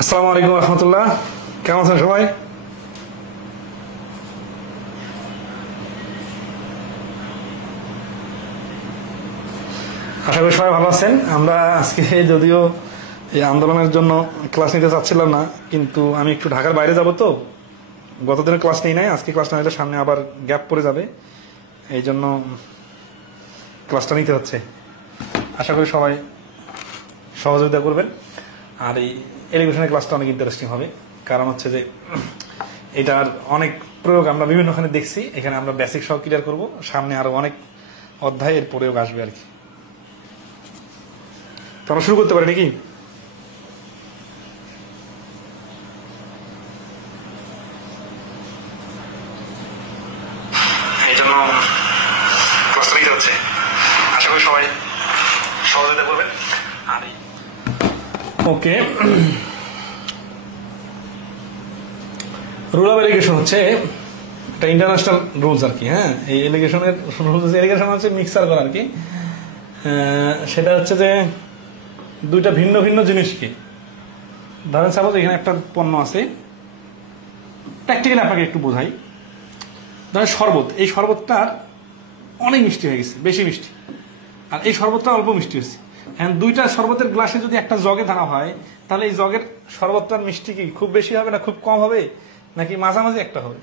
আসসালামু আলাইকুম রহমতুল্লাহ। কেমন আছেন সবাই? আশা করি সবাই ভালো আছেন। আমরা আজকে যদিও এই আন্দোলনের জন্য ক্লাস নিতে চাচ্ছিলাম না, কিন্তু আমি একটু ঢাকার বাইরে যাব, তো গতদিনের ক্লাস নেই নাই, আজকে ক্লাস না নিলে সামনে আবার গ্যাপ পড়ে যাবে, এই জন্য ক্লাসটা নিতে হচ্ছে। আশা করি সবাই সহযোগিতা করবেন। আর এই এডুকেশনের ক্লাসটা অনেক ইন্টারেস্টিং হবে, কারণ হচ্ছে যে এটার অনেক প্রয়োগ আমরা বিভিন্নখানে দেখছি। এখানে আমরা বেসিক সব ক্লিয়ার করব, সামনে আরো অনেক অধ্যায়ের প্রয়োগ আসবে আর কি। তো আমরা শুরু করতে পারি নাকি? এই জন্য ক্লাসটা নিতে হচ্ছে, আশা করি সবাই সহযোগিতা করবেন। আর ওকে, রুল অফ এলিগেশন হচ্ছে একটা ইন্টারন্যাশনাল রুলস আর কি। হ্যাঁ, এই এলিগেশনের রুলস, এলিগেশন হচ্ছে মিক্সার করা আর কি। সেটা হচ্ছে যে দুইটা ভিন্ন ভিন্ন জিনিসকে, ধরেন সাপোজ এখানে একটা পণ্য আছে, প্র্যাকটিক্যালি আপনাকে একটু বোঝাই। ধরেন শরবত, এই শরবতটার অনেক মিষ্টি হয়ে গেছে, বেশি মিষ্টি, আর এই শরবতটা অল্প মিষ্টি হয়েছে। হ্যাঁ, দুইটা শরবতের গ্লাসে যদি একটা জগে ধরা হয়, তাহলে এই জগের শরবতটার মিষ্টি কি খুব বেশি হবে না খুব কম হবে, নাকি মাঝামাঝি একটা হবে?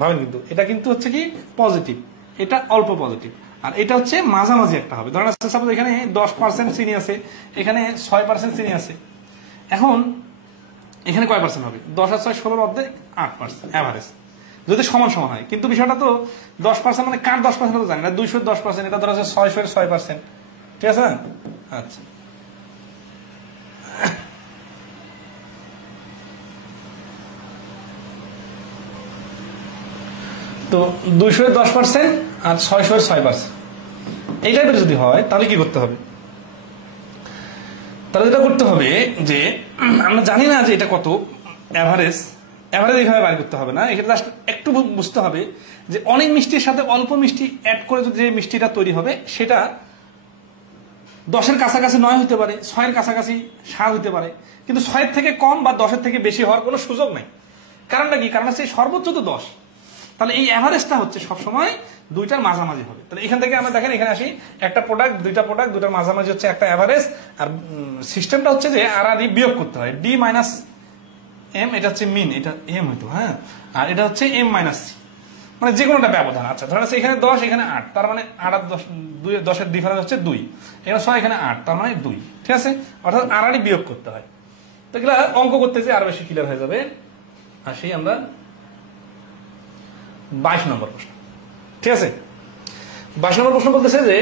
ভাবেন, কিন্তু এটা কিন্তু হচ্ছে কি পজিটিভ, এটা অল্প পজিটিভ, আর এটা হচ্ছে মাঝামাঝি একটা হবে। ধরেন সাপোজ এখানে 10% চিনি আছে, এখানে 6% চিনি আছে। এখন এখানে কয় পার্সেন্ট হবে? 10 আর 6 16 অর্ধেক 8% অ্যাভারেজ, যদি সমান সমান হয়। কিন্তু বিষয়টা তো 10% মানে কার 10% তো জানি না, 210%, এটা ধরা হচ্ছে 606%। ঠিক আছে? আচ্ছা, তো 210% আর 606%, এই টাইপের যদি হয় তাহলে কি করতে হবে? তাহলে যেটা করতে হবে যে আমরা জানি না যে এটা কত অ্যাভারেজ, অ্যাভারেজ এইভাবে বাইর করতে হবে না, এখানে জাস্ট একটু বুঝতে হবে যে অনেক মিষ্টির সাথে অল্প মিষ্টি অ্যাড করে যদি যে মিষ্টিটা তৈরি হবে সেটা 10-এর কাছাকাছি 9 হতে পারে, 6-এর কাছাকাছি 7 হতে পারে, কিন্তু 6-এর থেকে কম বা 10-এর থেকে বেশি হওয়ার কোনো সুযোগ নেই। কারণটা কি? কারণ হচ্ছে সর্বোচ্চ তো 10, তাহলে এই অ্যাভারেজটা হচ্ছে সবসময় দুইটার মাঝামাঝি হবে। তাহলে এখান থেকে আমরা দেখেন এখানে আসি, একটা প্রোডাক্ট দুইটার মাঝামাঝি হচ্ছে একটা অ্যাভারেজ। আর সিস্টেমটা হচ্ছে যে আর আর বিয়োগ করতে হয়, ডি মাইনাস এম, এটা হচ্ছে মিন, এটা এম হইতো। হ্যাঁ, আর এটা হচ্ছে এম মাইনাস সি, মানে যে কোনোটা ব্যবধান। আচ্ছা, ধরেন এখানে 10, এখানে 8, তার মানে 8 আর 10-এর ডিফারেন্স হচ্ছে 2, এখানে 6, এখানে 8, তার মানে 2। ঠিক আছে? অর্থাৎ আর আর বিয়োগ করতে হয়। তো এগুলা অঙ্ক করতে যে আরো বেশি ক্লিয়ার হয়ে যাবে। আসি আমরা 22 নম্বর প্রশ্ন। ঠিক আছে? 22 নম্বর প্রশ্ন বলতেছে যে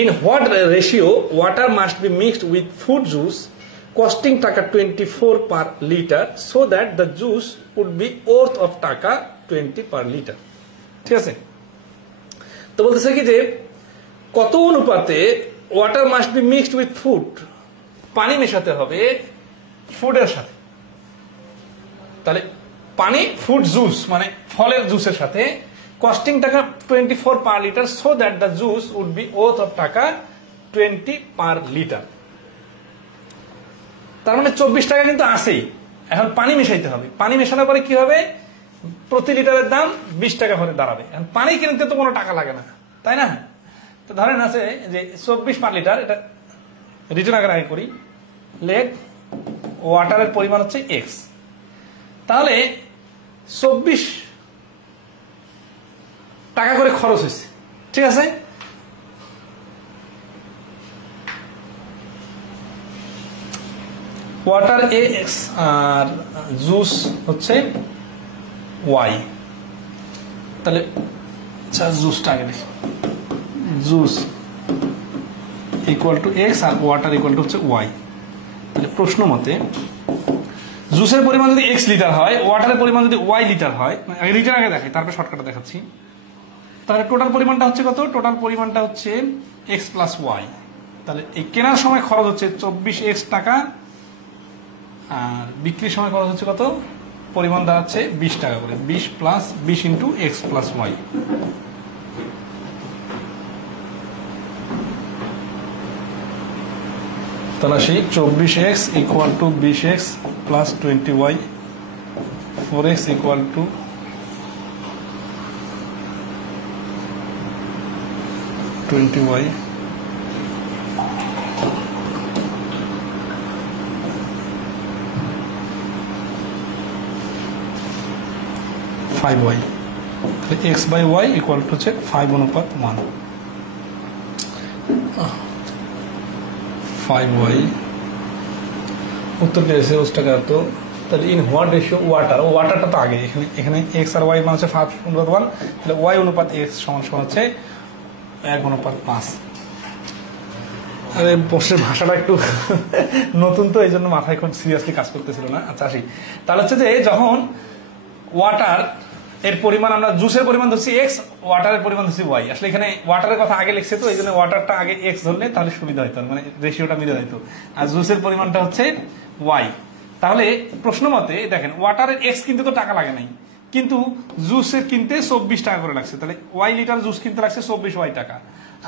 in what ratio water must be mixed with food juice costing টাকা 24 per litre so that the juice would be worth of টাকা 20 পার লিটার। ঠিক আছে? তো বলতেছে কি যে কত অনুপাতে water must be mixed with food, পানি মেশাতে হবে ফুডের সাথে। তাহলে পানি, ফুড জুস মানে ফলের জুসের সাথে, কস্টিং টাকা 24 per litre so that the juice would be worth of টাকা 20 পার লিটার। তার মানে 24 টাকা কিন্তু আছেই। এখন পানি মেশাইতে হবে, পানি মেশানোর পরে কি হবে? প্রতি লিটারের দাম 20 টাকা করে দাঁড়াবে। এখন পানি কিনতে তো কোনো টাকা লাগে না, তাই না? তো ধরেন আছে যে 24 পার লিটার, এটা রিটার্ন আকারে আগে করি, লেট ওয়াটারের পরিমাণ হচ্ছে এক্স, তাহলে 24 টাকা করে খরচ হয়েছে। ঠিক আছে? ওয়াটার এ এক্স আর জুস হচ্ছে ওয়াই। তাহলে আচ্ছা, জুসটা আগে দেখি, জুস ইকুয়াল টু এক্স আর ওয়াটার ইকুয়াল টু হচ্ছে ওয়াই। তাহলে প্রশ্ন মতে জুসের পরিমাণ যদি এক্স লিটার হয়, ওয়াটারের পরিমাণ যদি ওয়াই লিটার হয়, আগে লিটার আগে দেখাই তারপরে শর্টকাটে দেখাচ্ছি। তাহলে টোটাল পরিমাণটা হচ্ছে কত? টোটাল পরিমাণটা হচ্ছে এক্স প্লাস ওয়াই। তাহলে এই কেনার সময় খরচ হচ্ছে 24x টাকা, আর বিক্রির সময় খরচ হচ্ছে কত? পরিমাণ দাঁড়াচ্ছে 20 টাকা করে, 20 plus 20 into x plus y. তাহলে আসি 24x equal to 20x plus 20y, 4x equal to 20y, 5y, x by y equal to হচ্ছে 5:1, 5y উত্তর পেয়েছে টাকা। তো তাহলে ইন হোয়াট রেশিও ওয়াটারটা তো আগে, এখানে x আর y মান হচ্ছে 5:1, তাহলে y অনুপাত x সমান সমান হচ্ছে 1:5। আরে প্রশ্নের ভাষাটা একটু নতুন তো, এই জন্য মাথায় খুব সিরিয়াসলি কাজ করতেছিল না। আচ্ছা আসি, তাহলে হচ্ছে যে যখন ওয়াটার এর পরিমাণ, আমরা জুসের পরিমাণ ধরছি এক্স, ওয়াটারের পরিমাণ ধরছি ওয়াই। আসলে এখানে ওয়াটারের কথা আগে লিখছে তো এই জন্য ওয়াটারটা আগে এক্স ধরলে তাহলে সুবিধা হইতো, মানে রেশিওটা মিলে যেত। আর জুসের পরিমাণটা হচ্ছে ওয়াই। তাহলে প্রশ্ন মতে দেখেন ওয়াটারের এক্স কিনতে তো টাকা লাগে নাই, কিন্তু জুসের কিনতে 24 টাকা করে লাগছে। তাহলে ওয়াই লিটার জুস কিনতে লাগছে 24 ওয়াই টাকা,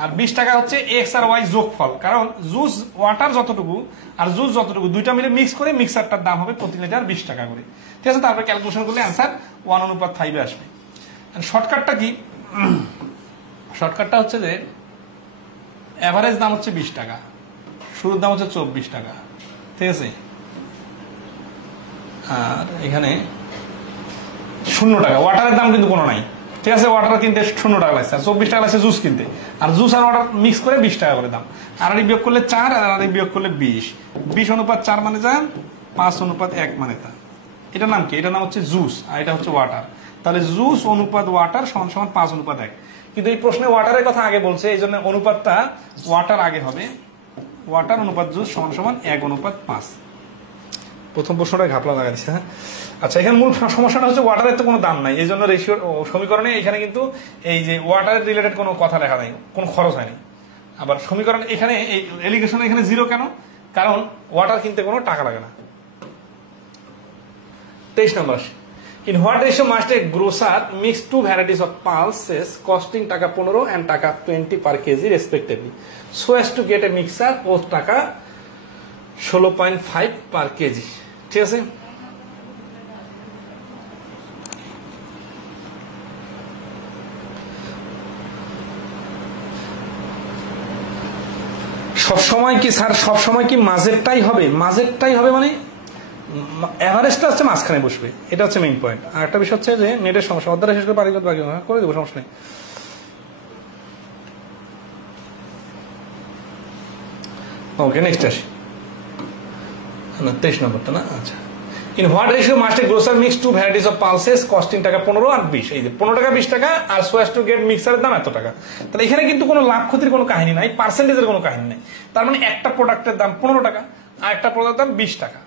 আর 20 টাকা হচ্ছে এক্স আর ওয়াই যোগফল। কারণ জুস ওয়াটার যতটুকু আর জুস যতটুকু দুইটা মিলে মিক্স করে মিক্সারটার দাম হবে প্রতি লিটার 20 টাকা করে। ঠিক আছে, তারপরে ক্যালকুলেশন করলে অ্যান্সার 1:5 আসবে। শর্টকাটটা কি? শর্টকাটটা হচ্ছে যে এভারেজ দাম হচ্ছে 20 টাকা, শুরুর দাম হচ্ছে 24 টাকা। ঠিক আছে, আর এখানে 0 টাকা, ওয়াটারের দাম কিন্তু কোনো নাই। ঠিক আছে, ওয়াটার কিনতে 0 টাকা লাগছে, আর 24 টাকা লাগছে জুস কিনতে, আর জুস আর ওয়াটার মিক্স করে 20 টাকা করে দাম। আর বিয়োগ করলে 4, আর বিয়োগ করলে 20, 20:4 মানে যা, 5:1 মানে তা। এটার নাম কি? এটার নাম হচ্ছে জুস, আর এটা হচ্ছে ওয়াটার। তাহলে জুস অনুপাত ওয়াটার সমান সমান 5:1। কিন্তু এই প্রশ্নে ওয়াটারের কথা আগে বলছে, এই জন্য অনুপাতটা ওয়াটার আগে হবে। ওয়াটার অনুপাত জুস সমান সমান 1:5। প্রথম প্রশ্নটা ঘাপলা লাগা দিচ্ছে। হ্যাঁ, আচ্ছা, এখানে মূল সমস্যাটা হচ্ছে ওয়াটারের তো কোনো দাম নাই, এই জন্য রেশিও সমীকরণে এখানে কিন্তু এই যে ওয়াটারের রিলেটেড কোনো কথা লেখা নাই, কোনো খরচ হয়নি। আবার সমীকরণ এখানে এই এলিগেশন এখানে 0 কেন? কারণ ওয়াটার কিনতে কোনো টাকা লাগে না। 23 নম্বর, in what ratio must a grocer mix 2 varieties of pulses costing টাকা 15 and টাকা 20 per kg respectively so as to get a mixer of টাকা 16.5 per kg? ঠিক আছে, সবসময় কি স্যার, সবসময় কি মাঝেরটাই হবে? মাঝেরটাই হবে মানে এভারেজটা হচ্ছে মাঝখানে বসবে, এটা হচ্ছে মেইন পয়েন্ট। আর একটা বিষয় হচ্ছে যে নেটের সমস্যা, অধ্যায় শেষ করে বাকি করে দেবো, সমস্যা নেই। ওকে, নেক্সট আসি। না, 23 নম্বরটা না। আচ্ছা, in what ratio must a grocer mix 2 varieties of pulses costing টাকা 15 আর 20? এই যে 15 টাকা 20 টাকা, আর সো অ্যাজ টু গেট মিক্সারের দাম এত টাকা। তাহলে এখানে কিন্তু কোনো লাভ ক্ষতির কোনো কাহিনী নাই, পার্সেন্টেজের কোনো কাহিনী নাই। তার মানে একটা প্রোডাক্টের দাম 15 টাকা আর একটা প্রোডাক্টের দাম 20 টাকা।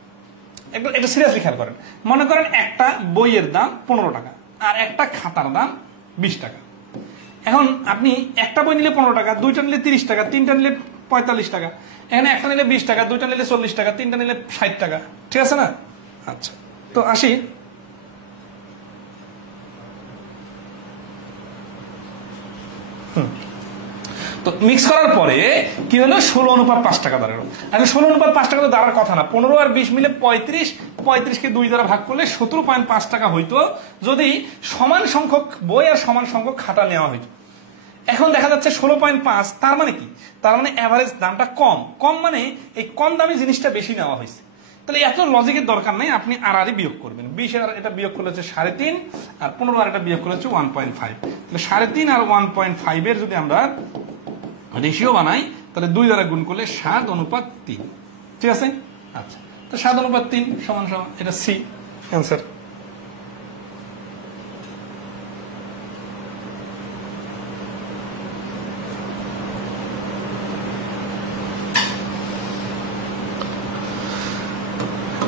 এটা সিরিয়াসলি খেয়াল করেন। মনে করেন একটা বইয়ের দাম 15 টাকা আর একটা খাতার দাম 20 টাকা। এখন আপনি একটা বই নিলে 15 টাকা, দুইটা নিলে 30 টাকা, তিনটা নিলে 45 টাকা। এখানে একটা নিলে 20 টাকা, দুইটা নিলে 40 টাকা, তিনটা নিলে 60 টাকা। ঠিক আছে না? আচ্ছা, তো আসি। তো মিক্স করার পরে কি হলো? 16:5 টাকা দাঁড়ালো। আর 16:5 টাকা তো দাঁড়ার কথা না। 15 আর 20 মিলে 35, 35কে 2 দ্বারা ভাগ করলে 17.5 টাকা হইতো যদি সমান সংখ্যক বই আর সমান সংখ্যক খাতা নেওয়া হইতো। এখন দেখা যাচ্ছে 16.5, তার মানে কি? তার মানে এভারেজ দামটা কম। কম মানে এই কম দামি জিনিসটা বেশি নেওয়া হয়েছে। তাহলে এত লজিকের দরকার নাই, আপনি আর বিয়োগ করবেন। 20 আর এটা বিয়োগ করলে হচ্ছে 3.5, আর 15 আর এটা বিয়োগ করলে হচ্ছে 1.5। তাহলে 3.5 আর 1.5 এর যদি আমরা রেশিও বানাই তাহলে 2 দ্বারা গুণ করলে 7:3। ঠিক আছে, আচ্ছা, তো 7:3 সমান সমান এটা সি অ্যান্সার।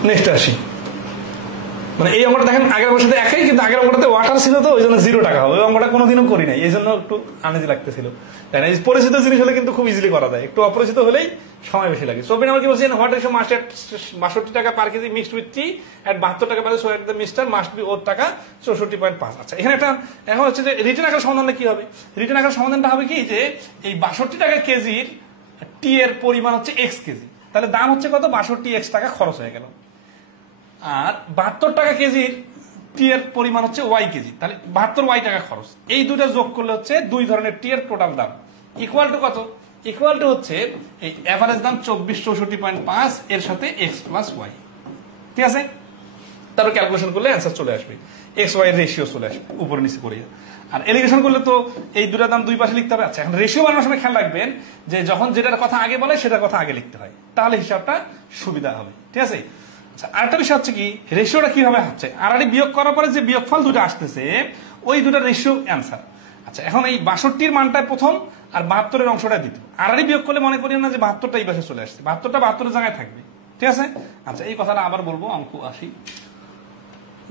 নেক্সট আসি। মানে এই অঙ্কটা দেখেন আগের অঙ্কের সাথে একই, কিন্তু আগের অঙ্কটাতে ওয়াটার ছিল তো ওই জন্য 0 টাকা হবে। ওই অঙ্কটা কোনোদিনও করি নাই, এই জন্য একটু আনইজি লাগতেছিল। তাই না? পরিচিত জিনিস হলে কিন্তু খুব ইজিলি করা যায়, একটু অপরিচিত হলেই সময় বেশি লাগে। সোবিন আমার কি বলছেন, হোয়াট রেশিও মাস্ট এট 62 টাকা per kg mixed with tea at 72 টাকা per so at the mixture must be worth টাকা 64.5। আচ্ছা, এখানে একটা এখন হচ্ছে যে রিটার্ন আকার সমাধানটা কি হবে? রিটার্ন আকার সমাধানটা হবে কি যে এই 62 টাকা কেজির টি এর পরিমাণ হচ্ছে এক্স কেজি, তাহলে দাম হচ্ছে কত 62x টাকা খরচ হয়ে গেল। আর 72 টাকা কেজির টি এর পরিমাণ হচ্ছে ওয়াই কেজি, তাহলে 72 টাকা খরচ। এই দুটো যোগ করলে হচ্ছে দুই ধরনের টি এর টোটাল দাম ইকুয়াল টু কত? ইকুয়াল টু হচ্ছে এই এভারেজ দাম 2464.5 এর সাথে এক্স প্লাস ওয়াই। ঠিক আছে, তারপর ক্যালকুলেশন করলে অ্যান্সার চলে আসবে, এক্স ওয়াই রেশিও চলে আসবে উপরে নিচে করে। আর এলিগেশন করলে তো এই দুটা দাম দুই পাশে লিখতে হবে। আচ্ছা, এখন রেশিও বানানোর সময় খেয়াল রাখবেন যে যখন যেটার কথা আগে বলে সেটার কথা আগে লিখতে হয়, তাহলে হিসাবটা সুবিধা হবে। ঠিক আছে, আচ্ছা আরেকটা বিষয় হচ্ছে কি রেশিওটা কিভাবে হচ্ছে, আড়াআড়ি বিয়োগ করার পরে যে বিয়োগফল দুটো আসতেছে ওই দুটা রেশিও অ্যান্সার। আচ্ছা, এখন এই 62-র মানটা প্রথম আর 72-এর অংশটা দ্বিতীয়। আড়াআড়ি বিয়োগ করলে মনে করি না যে 72টা এই পাশে চলে আসছে, 72টা 72-এর জায়গায় থাকবে। ঠিক আছে, আচ্ছা এই কথাটা আবার বলবো। অঙ্ক আসি,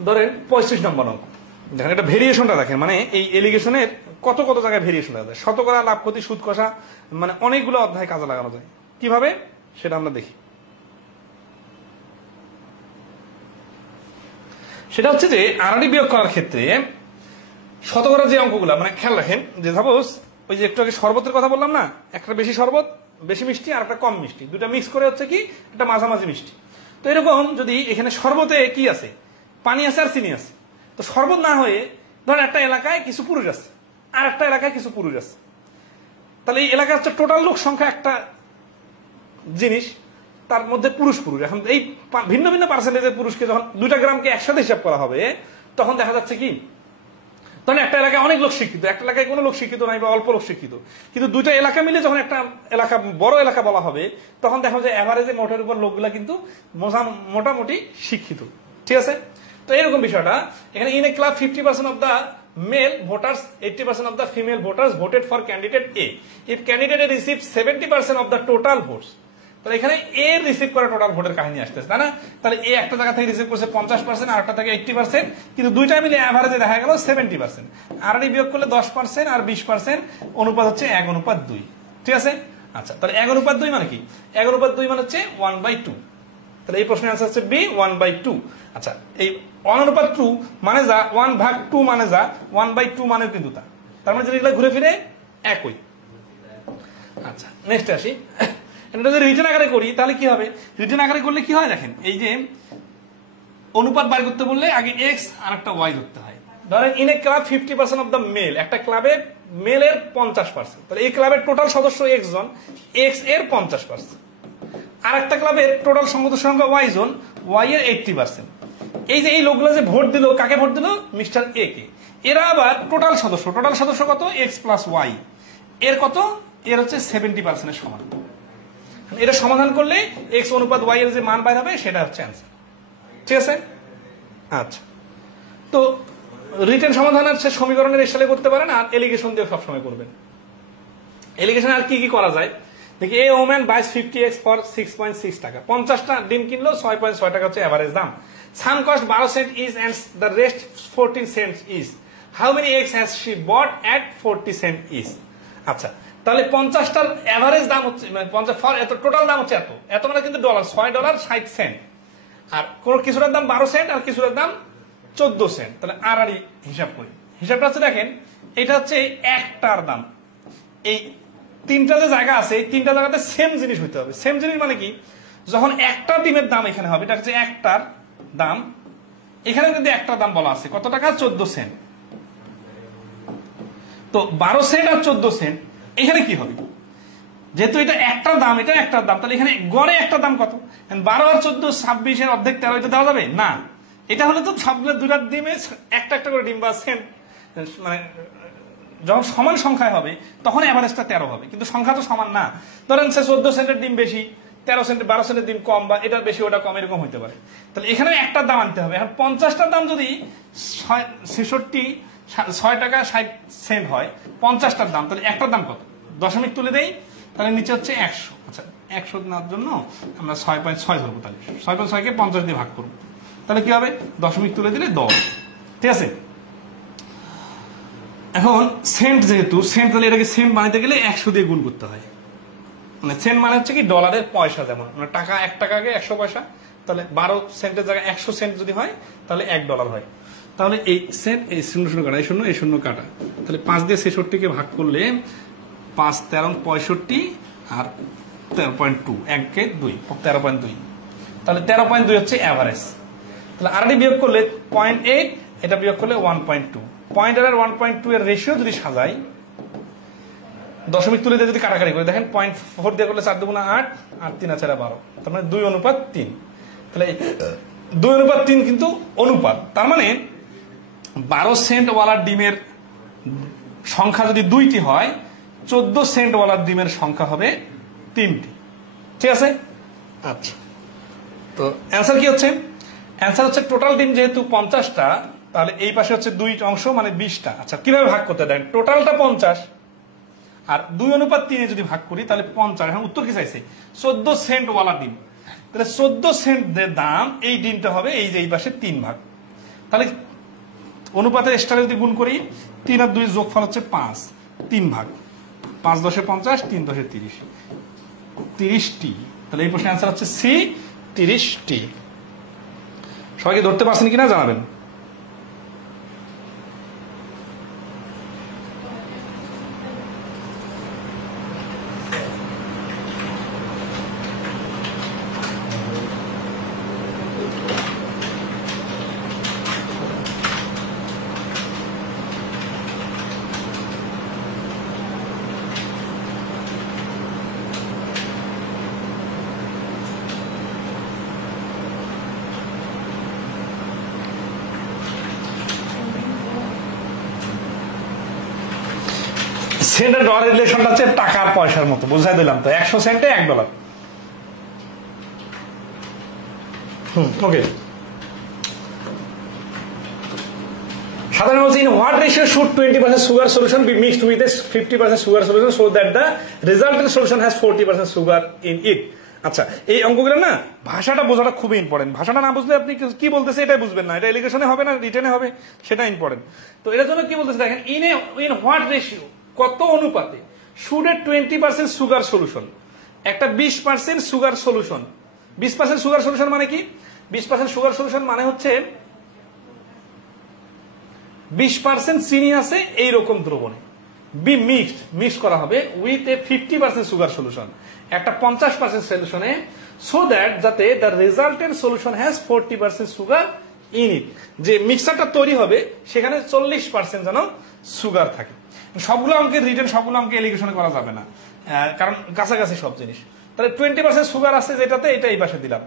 ধরেন 35 নম্বর অঙ্ক। দেখেন এটা ভেরিয়েশনটা দেখেন, মানে এই এলিগেশনের কত কত জায়গায় ভেরিয়েশন দেখা যায়। শতকরা, লাভ, ক্ষতি, সুদ, কষা, মানে অনেকগুলো অধ্যায় কাজে লাগানো যায়। কিভাবে সেটা আমরা দেখি। সেটা হচ্ছে যে আড়াআড়ি বিয়োগ করার ক্ষেত্রে শতকরা যে অঙ্কগুলো, মানে খেয়াল রাখেন যে সাপোজ ওই যে একটু আগে শরবতের কথা বললাম না, একটা বেশি শরবত বেশি মিষ্টি আর একটা কম মিষ্টি, দুটা মিক্স করে হচ্ছে কি একটা মাঝামাঝি মিষ্টি। তো এরকম যদি এখানে শরবতে কি আছে, পানি আছে আর চিনি আছে, তো শরবত না হয়ে ধর একটা এলাকায় কিছু পুরুষ আছে আর একটা এলাকায় কিছু পুরুষ আছে, তাহলে এই এলাকার হচ্ছে টোটাল লোক সংখ্যা একটা জিনিস, তার মধ্যে পুরুষ পুরুষ। এখন এই ভিন্ন ভিন্ন পার্সেন্টেজের পুরুষকে যখন 2টা গ্রামকে একসাথে হিসাব করা হবে তখন দেখা যাচ্ছে কি, তখন একটা এলাকায় অনেক লোক শিক্ষিত, একটা এলাকায় কোনো লোক শিক্ষিত নাই বা অল্প লোক শিক্ষিত, কিন্তু 2টা এলাকা মিলে যখন একটা এলাকা বড় এলাকা বলা হবে তখন দেখা যায় এভারেজে মোটের উপর লোকগুলা কিন্তু মোটামুটি শিক্ষিত। ঠিক আছে, তো এরকম বিষয়টা এখানে in a club 50% of the male voters 80% of the female voters voted for candidate a if candidate receive 70% of the total votes. তাহলে এখানে এ রিসিভ করা টোটাল ভোটের কাহিনী আসতেছে, তাই না? তাহলে এ একটা জায়গা থেকে রিসিভ করছে 50% আর একটা থেকে 80%, কিন্তু দুইটা মিলে এভারেজে দেখা গেল 70%। আড়াআড়ি বিয়োগ করলে 10% আর 20% অনুপাত হচ্ছে 1:2। ঠিক আছে, আচ্ছা তাহলে 1:2 মানে কি? 1:2 মানে হচ্ছে 1/2। তাহলে এই প্রশ্নের আনসার হচ্ছে বি 1/2। আচ্ছা, এই 1:2 মানে যা, 1/2 মানে যা, 1/2 মানে কিন্তু তা, তার মানে যেটা ঘুরে ফিরে একই। আচ্ছা নেক্সট আসি, এটা যদি রিটেন আকারে করি তাহলে কি হবে? রিটেন আকারে করলে কি হয় দেখেন, এই যে অনুপাত বার করতে বললে আগে এক্স আর একটা ওয়াই ধরতে হয়। ধরেন in a club 50% of the male, একটা ক্লাবে মেলের 50%, তাহলে এই ক্লাবের টোটাল সদস্য এক্স জন, এক্স এর 50%। আর একটা ক্লাবের টোটাল সদস্য সংখ্যা ওয়াই জন, ওয়াই এর 80%। এই যে এই লোকগুলো যে ভোট দিল, কাকে ভোট দিল? মিস্টার এ কে। এরা আবার টোটাল সদস্য কত? এক্স প্লাস ওয়াই, এর কত? এর হচ্ছে 70% এর সমান। এটা সমাধান করলে এক্স অনুপাত ওয়াই এর যে মান বাইর হবে সেটা হচ্ছে অ্যান্সার। ঠিক আছে, আচ্ছা তো রিটেন সমাধান আর সমীকরণের স্টাইলে করতে পারেন, আর এলিগেশন দিয়ে সবসময় করবেন। এলিগেশন আর কি কি করা যায় দেখি। এ ওম্যান বাইস 50x ফর 6.6 টাকা, 50টা ডিম কিনলো, 6.6 টাকা হচ্ছে এভারেজ দাম। Some cost 12 cent is and the rest 14 cent is, how many eggs has she bought at 40 cent is. আচ্ছা তাহলে 50টার এভারেজ দাম হচ্ছে, মানে 50 এত টোটাল দাম হচ্ছে এত, এত মানে কিন্তু ডলার, $6.60, আর কোন কিছুটার দাম 12 সেন্ট আর কিছুটার দাম 14 সেন্ট। তাহলে আড়াআড়ি হিসাব করি, হিসাবটা হচ্ছে দেখেন এটা হচ্ছে একটার দাম। এই তিনটা যে জায়গা আছে এই তিনটা জায়গাতে সেম জিনিস হইতে হবে। সেম জিনিস মানে কি, যখন একটা ডিমের দাম এখানে হবে, এটা হচ্ছে একটার দাম, এখানে কিন্তু একটার দাম বলা আছে কত টাকা? 14 সেন্ট। তো 12 সেন্ট আর 14 সেন্ট এখানে কি হবে? যেহেতু এটা একটার দাম, এটা একটার দাম, তাহলে এখানে গড়ে একটা দাম কত? 12 আর 14 26 এর অর্ধেক 13 এটা দেওয়া যাবে না। এটা হলে তো সবগুলো দুটা ডিমে একটা একটা করে ডিম বা সেন্ট, মানে যখন সমান সংখ্যায় হবে তখন এভারেজটা 13 হবে, কিন্তু সংখ্যা তো সমান না। ধরেন 14 সেন্টের ডিম বেশি, 13 সেন্ট 12 সেন্টের ডিম কম, বা এটা বেশি ওটা কম, এরকম হইতে পারে। তাহলে এখানে একটার দাম আনতে হবে। এখন 50টার দাম যদি 6 টাকা 60 সেন্ট হয় 50টার দাম, তাহলে একটার দাম কত? দশমিক তুলে দেই, তাহলে নিচে হচ্ছে 100। আচ্ছা 100 নেওয়ার জন্য আমরা 6.6 ধরবো, তাহলে 6.6কে 50 দিয়ে ভাগ করবো, তাহলে কি হবে? দশমিক তুলে দিলে 10। ঠিক আছে, এখন সেন্ট, যেহেতু সেন্ট, তাহলে এটাকে সেন্ট বানাইতে গেলে 100 দিয়ে গুণ করতে হয়। মানে সেন্ট মানে হচ্ছে কি ডলারের পয়সা, যেমন মানে টাকা, 1 টাকাকে 100 পয়সা, তাহলে 12 সেন্টের জায়গায় 100 সেন্ট যদি হয় তাহলে $1 হয়। তাহলে এই সেন্ট, এই শূন্য শূন্য কাটা, এই শূন্য কাটা, তাহলে 5 দিয়ে 66কে ভাগ করলে 5 13 65 আর 13.2 1 2 13.2, তাহলে 13.2 হচ্ছে অ্যাভারেজ। তাহলে আরডি বিয়োগ করলে 0.8, এটা বিয়োগ করলে 1.2। 0.8 আর 1.2 এর রেশিও যদি সাজাই, দশমিক তুলে দিয়ে যদি কাটাকাটি করি, দেখেন 0.4 দিয়ে করলে 4 দুগুণা 8 আর 3 আছে 12, তার মানে 2:3। তাহলে 2:3 কিন্তু অনুপাত, তার মানে 12 সেন্ট ওয়ালা ডিমের সংখ্যা যদি 2টি হয়, 14 সেন্ট ওয়ালা ডিমের সংখ্যা হবে 3টি। ঠিক আছে? আচ্ছা, তো অ্যান্সার কি হচ্ছে? অ্যান্সার হচ্ছে টোটাল ডিম যেহেতু 50টা, তাহলে এই পাশে হচ্ছে 2 অংশ মানে 20টা। আচ্ছা, কিভাবে ভাগ করতে দেন? টোটালটা 50 আর 2:3 যদি ভাগ করি তাহলে 50। এখন উত্তর কি চাইছে? 14 সেন্ট ওয়ালা ডিম, তাহলে 14 সেন্ট দাম এই ডিমটা হবে এই যে এই পাশে 3 ভাগ। তাহলে অনুপাতের স্টারে যদি গুণ করি, 3 আর 2 যোগফল হচ্ছে 5, 3 ভাগ, 5 10 50, 3 10 30, 30টি। তাহলে এই প্রশ্নের অ্যান্সার হচ্ছে সি, 30টি। সবাইকে ধরতে পারছেন কিনা জানাবেন। সেন্ট আর ডলার রিলেশনটা হচ্ছে টাকা পয়সার মতো, বুঝাই দিলাম তো। 100 সেন্টে $1। ওকে, সাধারণ বলছি, in what ratio should 20% sugar solution be mixed with a 50% sugar solution so that the resultant solution has 40% sugar in it. আচ্ছা, এই অঙ্কগুলো না ভাষাটা বোঝাটা খুবই ইম্পর্টেন্ট। ভাষাটা না বুঝলে আপনি কি বলতেছে এটাই বুঝবেন না, এটা এলিগেশনে হবে না রিটেনে হবে, সেটা ইম্পর্টেন্ট। তো এটার জন্য কি বলতেছে দেখেন, ইন হোয়াট রেশিও, কত অনুপাতে, শুড এ 20% সুগার সলিউশন, একটা 20% সুগার সলিউশন। 20% সুগার সলিউশন মানে কি? 20% সুগার সলিউশন মানে হচ্ছে 20% চিনি আছে এইরকম দ্রবণে, বি মিক্স করা হবে উইথ এ 50% সুগার সলিউশন, একটা 50% সলিউশনে, সো দ্যাট যাতে the resultant solution has 40% sugar in ইট, যে মিক্সারটা তৈরি হবে সেখানে 40% যেন সুগার থাকে। সবগুলো অঙ্কের রিটেন, সবগুলো অঙ্কে এলিগেশন করা যাবে না, কারণ কাছাকাছি সব জিনিস। তাহলে 20% সুগার আছে যেটাতে, এটা এই পাশে দিলাম,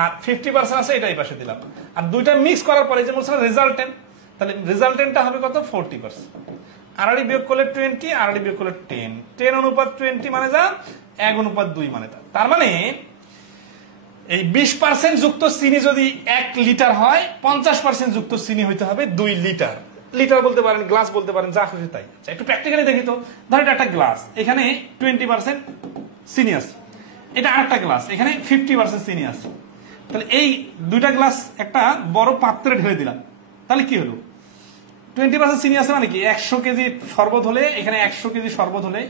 আর 50% আছে এটা এই পাশে দিলাম, আর দুইটা মিক্স করার পরে যে বলছিলাম রেজাল্টেন্ট, তাহলে রেজাল্টেন্টটা হবে কত? 40%। আরডি বিয়োগ করলে 20, আরডি বিয়োগ করলে 10, 10:20 মানে যা, 1:2 মানে তা। তার মানে এই 20% যুক্ত চিনি যদি 1 লিটার হয়, 50% যুক্ত চিনি হইতে হবে 2 লিটার। লিটার বলতে পারেন, গ্লাস বলতে পারেন, যা খুশি তাই। একটু প্র্যাকটিক্যালি দেখি তো। ধর এটা একটা গ্লাস, এখানে 20% চিনি আছে, এটা আরেকটা গ্লাস, এখানে 50% চিনি আছে। তাহলে এই দুইটা গ্লাস একটা বড় পাত্রে ঢেলে দিলাম, তাহলে কি হলো? 20% চিনি আছে মানে কি, 100 কেজি শরবত হলে, এখানে 100 কেজি শরবত হলে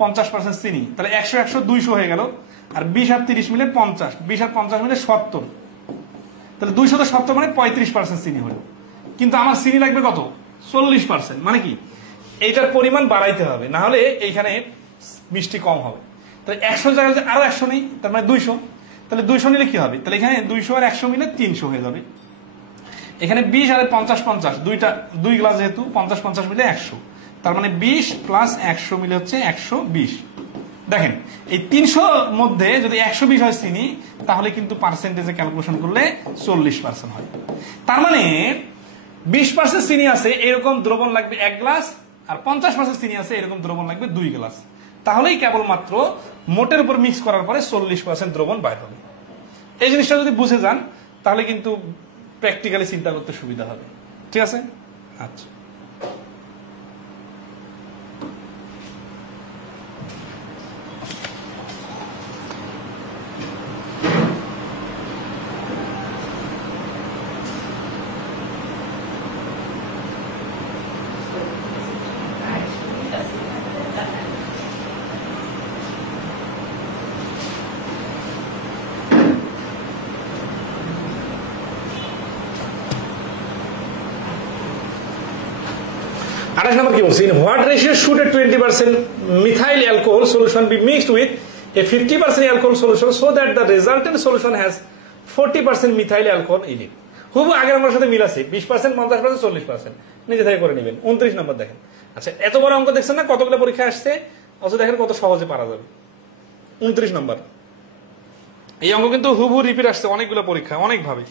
50% চিনি, তাহলে 100 100 200 হয়ে গেল, আর 20 আর 30 মিলে 50, 20 আর 50 মিলে 70, তাহলে 270 মানে 35% চিনি হলো। কিন্তু আমার চিনি লাগবে কত? 40%। মানে কি, এইটার পরিমাণ বাড়াইতে হবে, না হলে এইখানে মিষ্টি কম হবে। তাহলে 100 জায়গায় আরো 100 নেই, তার মানে 200। তাহলে 200 নিলে কি হবে? তাহলে এখানে 200 আর 100 মিলে 300 হয়ে যাবে। এখানে 20 আর 50 50, দুই গ্লাস যেহেতু, 50 50 মিলে 100, তার মানে 20 প্লাস 100 মিলে হচ্ছে 120। দেখেন এই 300 মধ্যে যদি 120 হয় চিনি, তাহলে কিন্তু পার্সেন্টেজে ক্যালকুলেশন করলে 40% হয়। তার মানে 20% চিনি আছে এরকম দ্রবণ লাগবে 1 গ্লাস, আর 50% চিনি আছে এরকম দ্রবণ লাগবে 2 গ্লাস। তাহলেই কেবলমাত্র মোটের উপর মিক্স করার পরে 40% দ্রবণ বাইর হবে। এই জিনিসটা যদি বুঝে যান তাহলে কিন্তু প্র্যাকটিক্যালি চিন্তা করতে সুবিধা হবে। ঠিক আছে? আচ্ছা, আঠাশ নম্বর কি বলছি, in what ratio should a 20% methyl alcohol solution be mixed with a 50% alcohol solution so that the resultant solution has 40% methyl alcohol in it. হুবহু আগের অঙ্কের সাথে মিল আছে, 20%, 50%, 40%, নিজে থেকে করে নেবেন। 29 নম্বর দেখেন। আচ্ছা, এত বড় অঙ্ক দেখছেন না, কতগুলো পরীক্ষা আসছে, অথচ দেখেন কত সহজে পারা যাবে। 29 নম্বর এই অঙ্ক কিন্তু হুবহু রিপিট আসছে অনেকগুলো পরীক্ষা, অনেকভাবে।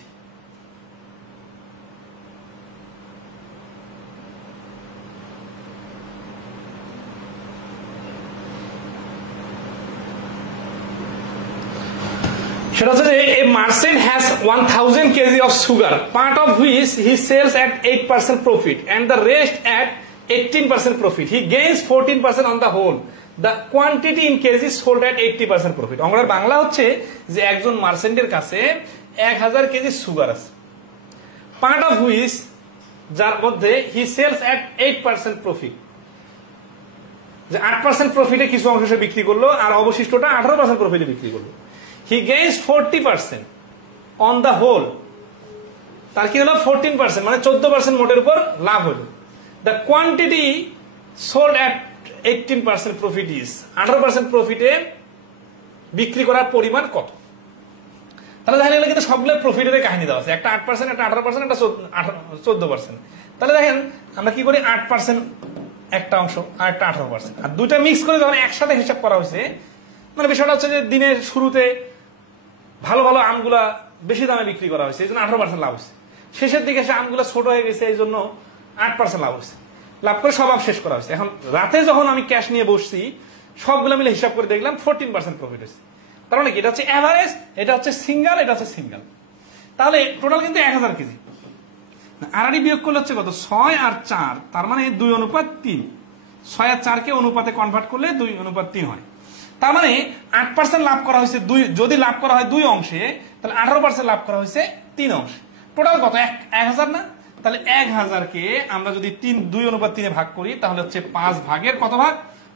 সেটা হচ্ছে যে a merchant has 1000 kg of sugar, part of which he sells at 8% profit and the rest at 18% profit. He gains 14% on the whole. The quantity in kg sold at 80% profit. অঙ্কটার Bangla হচ্ছে যে একজন মার্চেন্টের কাছে 1000 কেজি সুগার আছে, part of which, যার মধ্যে he sells at 8% profit, যে 8% প্রফিটে কিছু অংশ সে বিক্রি করলো আর অবশিষ্টটা 18% প্রফিটে বিক্রি করলো। He gains 40% on the whole. তার কি হলো 14%, মানে 14% মোটের উপর লাভ হলো। The quantity sold at 18% profit is, 18% প্রফিটে বিক্রি করার পরিমাণ কত? তাহলে দেখেন এগুলো কিন্তু সবগুলো প্রফিটের কাহিনী দেওয়া আছে, একটা 8%, একটা 18%, একটা 14%। তাহলে দেখেন আমরা কি করি, 8% একটা অংশ আর একটা 18%, আর দুইটা মিক্স করে যখন একসাথে হিসাব করা হয়েছে, মানে বিষয়টা হচ্ছে যে দিনের শুরুতে ভালো ভালো আমগুলা বেশি দামে বিক্রি করা হয়েছে, এই জন্য 18% লাভ হয়েছে। শেষের দিকে সে আমগুলা ছোট হয়ে গেছে, এই জন্য 8% লাভ হয়েছে। লাভ করে সব আম শেষ করা হয়েছে। এখন রাতে যখন আমি ক্যাশ নিয়ে বসছি, সবগুলো মিলে হিসাব করে দেখলাম 14% প্রফিট হয়েছে। তার মানে কি, এটা হচ্ছে এভারেজ, এটা হচ্ছে সিঙ্গেল, এটা হচ্ছে সিঙ্গেল। তাহলে টোটাল কিন্তু 1000 কেজি। আড়াআড়ি বিয়োগ করলে হচ্ছে কত, 6 আর 4, তার মানে 2:3। 6 আর 4 অনুপাতে কনভার্ট করলে 2:3 হয়। তার মানে 8% লাভ করা হয়েছে যদি লাভ করা হয় 2 অংশে, তাহলে 18% লাভ করা হয়েছে 3 অংশে। টোটাল কত, 1000 না? তাহলে 1000-কে আমরা যদি 2:3 ভাগ করি, তাহলে হচ্ছে 5 ভাগের কত ভাগ,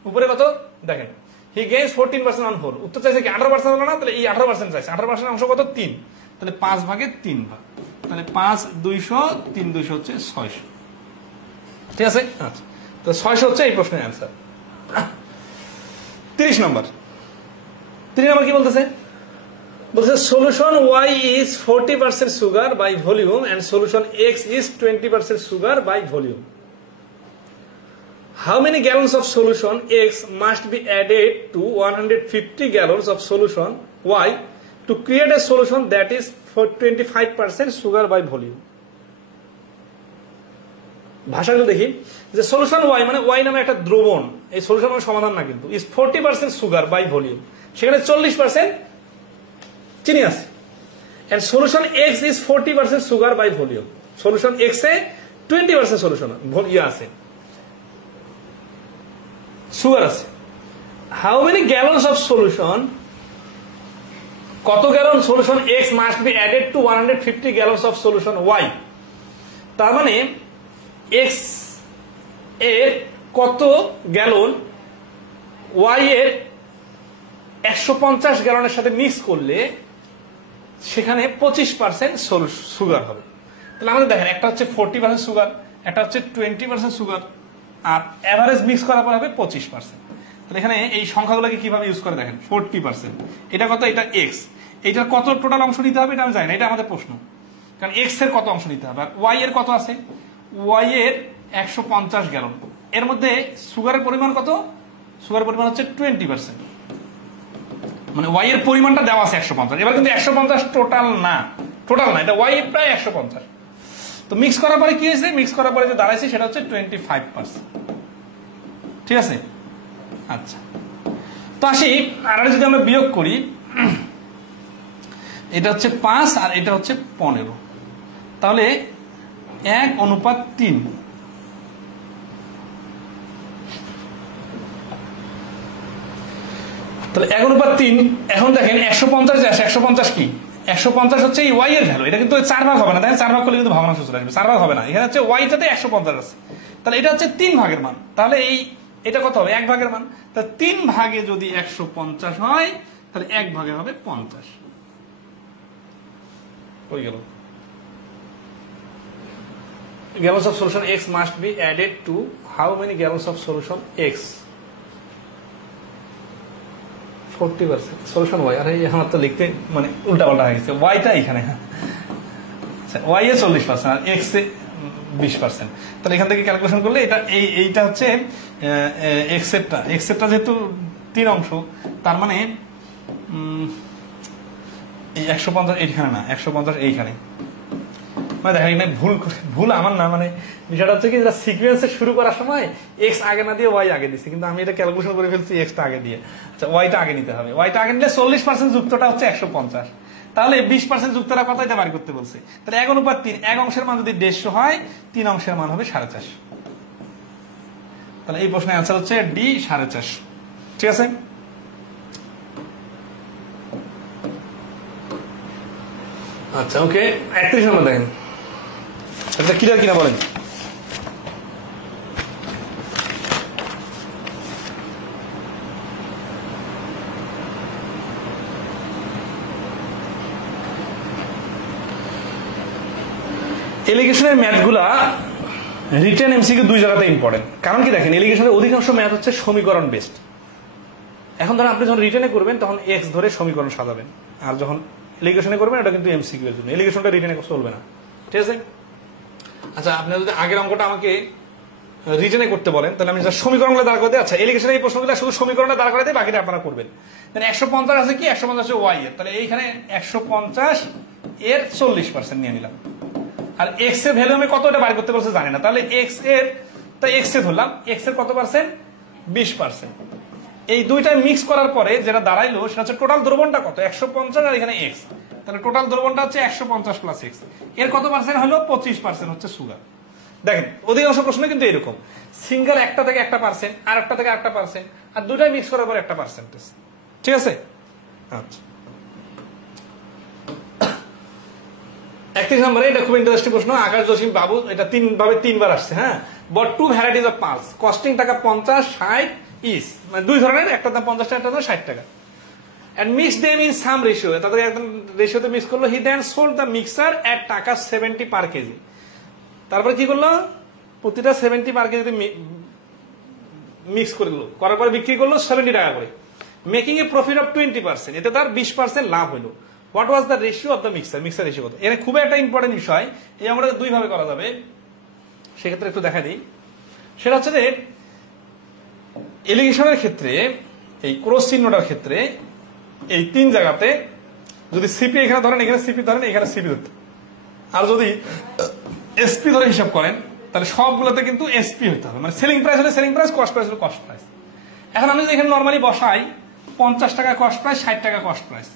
উপরে কত দেখেন, হি গেইনস 14% অন হোল। উত্তর চাইছে কি 18% হলো না, তাহলে এই 18% চাইছে, 18% অংশ কত, 3, তাহলে 5 ভাগের 3 ভাগ, তাহলে 5 200, 3 200 হচ্ছে 600। ঠিক আছে, আচ্ছা, তো 600 হচ্ছে এই প্রশ্নের অ্যান্সার। 30 নম্বর কি বলতেছে, solution Y is 40% sugar by volume and solution X is 20% sugar by volume. How many gallons of solution X must be added to 150 gallons of solution Y to create a solution that is for 25% sugar by volume? ভাষাগুলো দেখি, যে solution Y মানে Y নামে একটা দ্রবণ, এই solution মানে সমাধান না কিন্তু, is 40% সুগার বাই ভলিউম, সেখানে 40% চিনি আছে। and solution X is 40% sugar by volume, solution X A 20% solution আছে, সুগার আছে। how many gallons of solution, কত gallon solution X must be added to 150 gallons of solution Y? তার মানে X এর কত গ্যালন Y এর 150 গ্যালনের সাথে mix করলে সেখানে 25% সুগার হবে। তাহলে আমাদের দেখেন, একটা হচ্ছে 40% সুগার, একটা হচ্ছে 20% সুগার, আর এভারেজ মিক্স করার পর হবে 25%। তাহলে এখানে এই সংখ্যাগুলোকে কিভাবে ইউজ করে দেখেন, 40%, এটা কত, এটা X, এইটার কত টোটাল অংশ নিতে হবে এটা আমি জানি না, এটা আমাদের প্রশ্ন, কারণ X এর কত অংশ নিতে হবে, আর Y এর কত আছে, Y এর 150 গ্যালন, এর মধ্যে সুগারের পরিমাণ কত, সুগারের পরিমাণ হচ্ছে 20%, মানে Y এর পরিমাণটা দেওয়া আছে 150। এবার কিন্তু 150 টোটাল না, এটা Y প্রায় 150। তো মিক্স করার পরে কি হয়েছে, মিক্স করার পরে যে দাঁড়াইছে সেটা হচ্ছে 25%। ঠিক আছে, আচ্ছা, তো আসি, আর যদি আমরা বিয়োগ করি, এটা হচ্ছে 5 আর এটা হচ্ছে 15, তাহলে 1:3। তাহলে 1:3। এখন দেখেন 150 যে আসে, 150 কি, 150 হচ্ছে এই Y এর ভ্যালু, এটা কিন্তু 4 ভাগ হবে না, দেখেন 4 ভাগ করলে কিন্তু ভগ্নাংশ চলে আসবে, 4 ভাগ হবে না, এখানে হচ্ছে Y টাতে 150 আছে, তাহলে এটা হচ্ছে 3 ভাগের মান, তাহলে এটা কত হবে, 1 ভাগের মান। তাহলে 3 ভাগে যদি 150 হয়, তাহলে 1 ভাগে হবে 50। হয়ে গেল। Gallons of solution X must be added to how many gallons of solution X 40% solution y. আরে আমার তো লিখতে মানে উল্টা পাল্টা হয়ে গেছে, ওয়াইটা এখানে, হ্যাঁ ওয়াই এ 40% আর এক্স এ 20%। তাহলে এখান থেকে ক্যালকুলেশন করলে এটা এইটা হচ্ছে এক্স এরটা যেহেতু 3 অংশ, তার মানে এই 150 এইখানে না, 150 এইখানে, মানে দেখা এখানে ভুল আমার না, মানে বিষয়টা হচ্ছে কি, সিকুয়েন্সে শুরু করার সময় এক্স আগে না দিয়ে ওয়াই আগে দিচ্ছি, কিন্তু আমি এটা ক্যালকুলেশন করে ফেলছি এক্সটা আগে দিয়ে। আচ্ছা ওয়াইটা আগে নিতে হবে, ওয়াইটা আগে নিলে 40% যুক্তটা হচ্ছে 150, তাহলে 20% যুক্তরা কত এটা বার করতে বলছে। তাহলে 1:3, 1 অংশের মান যদি 150 হয়, 3 অংশের মান হবে 450। তাহলে এই প্রশ্নের অ্যান্সার হচ্ছে ডি 450। ঠিক আছে, আচ্ছা ওকে। 31 নম্বর দেখেন, আচ্ছা ক্লিয়ার কিনা বলেন। এলিগেশনের ম্যাথগুলা রিটেন এমসিকিউ 2 জায়গাতে ইম্পর্টেন্ট। কারণ কি দেখেন, এলিগেশনের অধিকাংশ ম্যাথ হচ্ছে সমীকরণ বেসড। এখন ধরেন আপনি যখন রিটেনে করবেন তখন এক্স ধরে সমীকরণ সাজাবেন, আর যখন এলিগেশনে করবেন এটা কিন্তু এমসিকিউ এর জন্য, এলিগেশনটা রিটেনে চলবে না। ঠিক আছে, আচ্ছা আপনি যদি আগের অঙ্কটা আমাকে রিটেনে করতে বলেন, তাহলে আমি সমীকরণগুলো দাঁড় করে দিই। আচ্ছা এলিগেশনের এই প্রশ্নগুলো শুধু সমীকরণটা দাঁড় করে দিই, বাকিটা আপনারা করবেন। তাহলে 150 আছে কি, 150 ওয়াই এর, তাহলে এইখানে 150 এর 40% নিয়ে নিলাম। আর এক্স এর ভ্যালু আমি কত এটা বার করতে বলছে জানি না, তাহলে এক্স এর, তাই এক্স এ ধরলাম, এক্স এর কত পার্সেন্ট, 20%। এই দুইটা মিক্স করার পরে যেটা দাঁড়াইলো সেটা হচ্ছে টোটাল দ্রবণটা কত, 150 আর এখানে এক্স, তাহলে টোটাল দ্রবণটা হচ্ছে 150 প্লাস এক্স। এর কত পার্সেন্ট হলো, 25% হচ্ছে সুগার। দেখেন অধিকাংশ প্রশ্ন কিন্তু এরকম, সিঙ্গেল একটা থেকে 1%, আর একটা থেকে 1%, আর দুটাই মিক্স করার পর 1%। ঠিক আছে, আচ্ছা 31 নম্বরে এটা খুব ইন্টারেস্টিং প্রশ্ন, আকাশ জসিম বাবু, এটা 3বার আসছে। হ্যাঁ, বট 2 ভ্যারাইটিজ অফ পালস কস্টিং টাকা 50, 60 ইস, মানে 2 ধরনের, একটা দাম 50 টাকা, একটা দাম 60 টাকা, and mix them in some ratio, তাদের একদম রেশিওতে মিক্স করলো। he then sold the mixer at টাকা 70 পার কেজি। তারপরে কি করলো, প্রতিটা 70 পার কেজি মিক্স করলো, করার পরে বিক্রি করলো 70 টাকা করে, মেকিং এ প্রফিট অফ 20%, এতে তার 20% লাভ হলো। What was the ratio of the mixer, mixer ratio কত। এখানে খুব একটা ইম্পর্টেন্ট বিষয়, এই আমরা 2 ভাবে করা যাবে, সেক্ষেত্রে একটু দেখা দিই। সেটা হচ্ছে যে এলিগেশনের ক্ষেত্রে এই ক্রস চিহ্নটার ক্ষেত্রে এই 3 জায়গাতে যদি সিপি এখানে ধরেন, এখানে সিপি ধরেন, এখানে সিপি ধরতে, আর যদি এসপি ধরে হিসাব করেন তাহলে সবগুলোতে কিন্তু এসপি হতে হবে, মানে সেলিং প্রাইস হলে সেলিং প্রাইস, কস্ট প্রাইস হলে কস্ট প্রাইস। এখন আমি যদি এখানে নর্মালি বসাই 50 টাকা কস্ট প্রাইস, 60 টাকা কস্ট প্রাইস,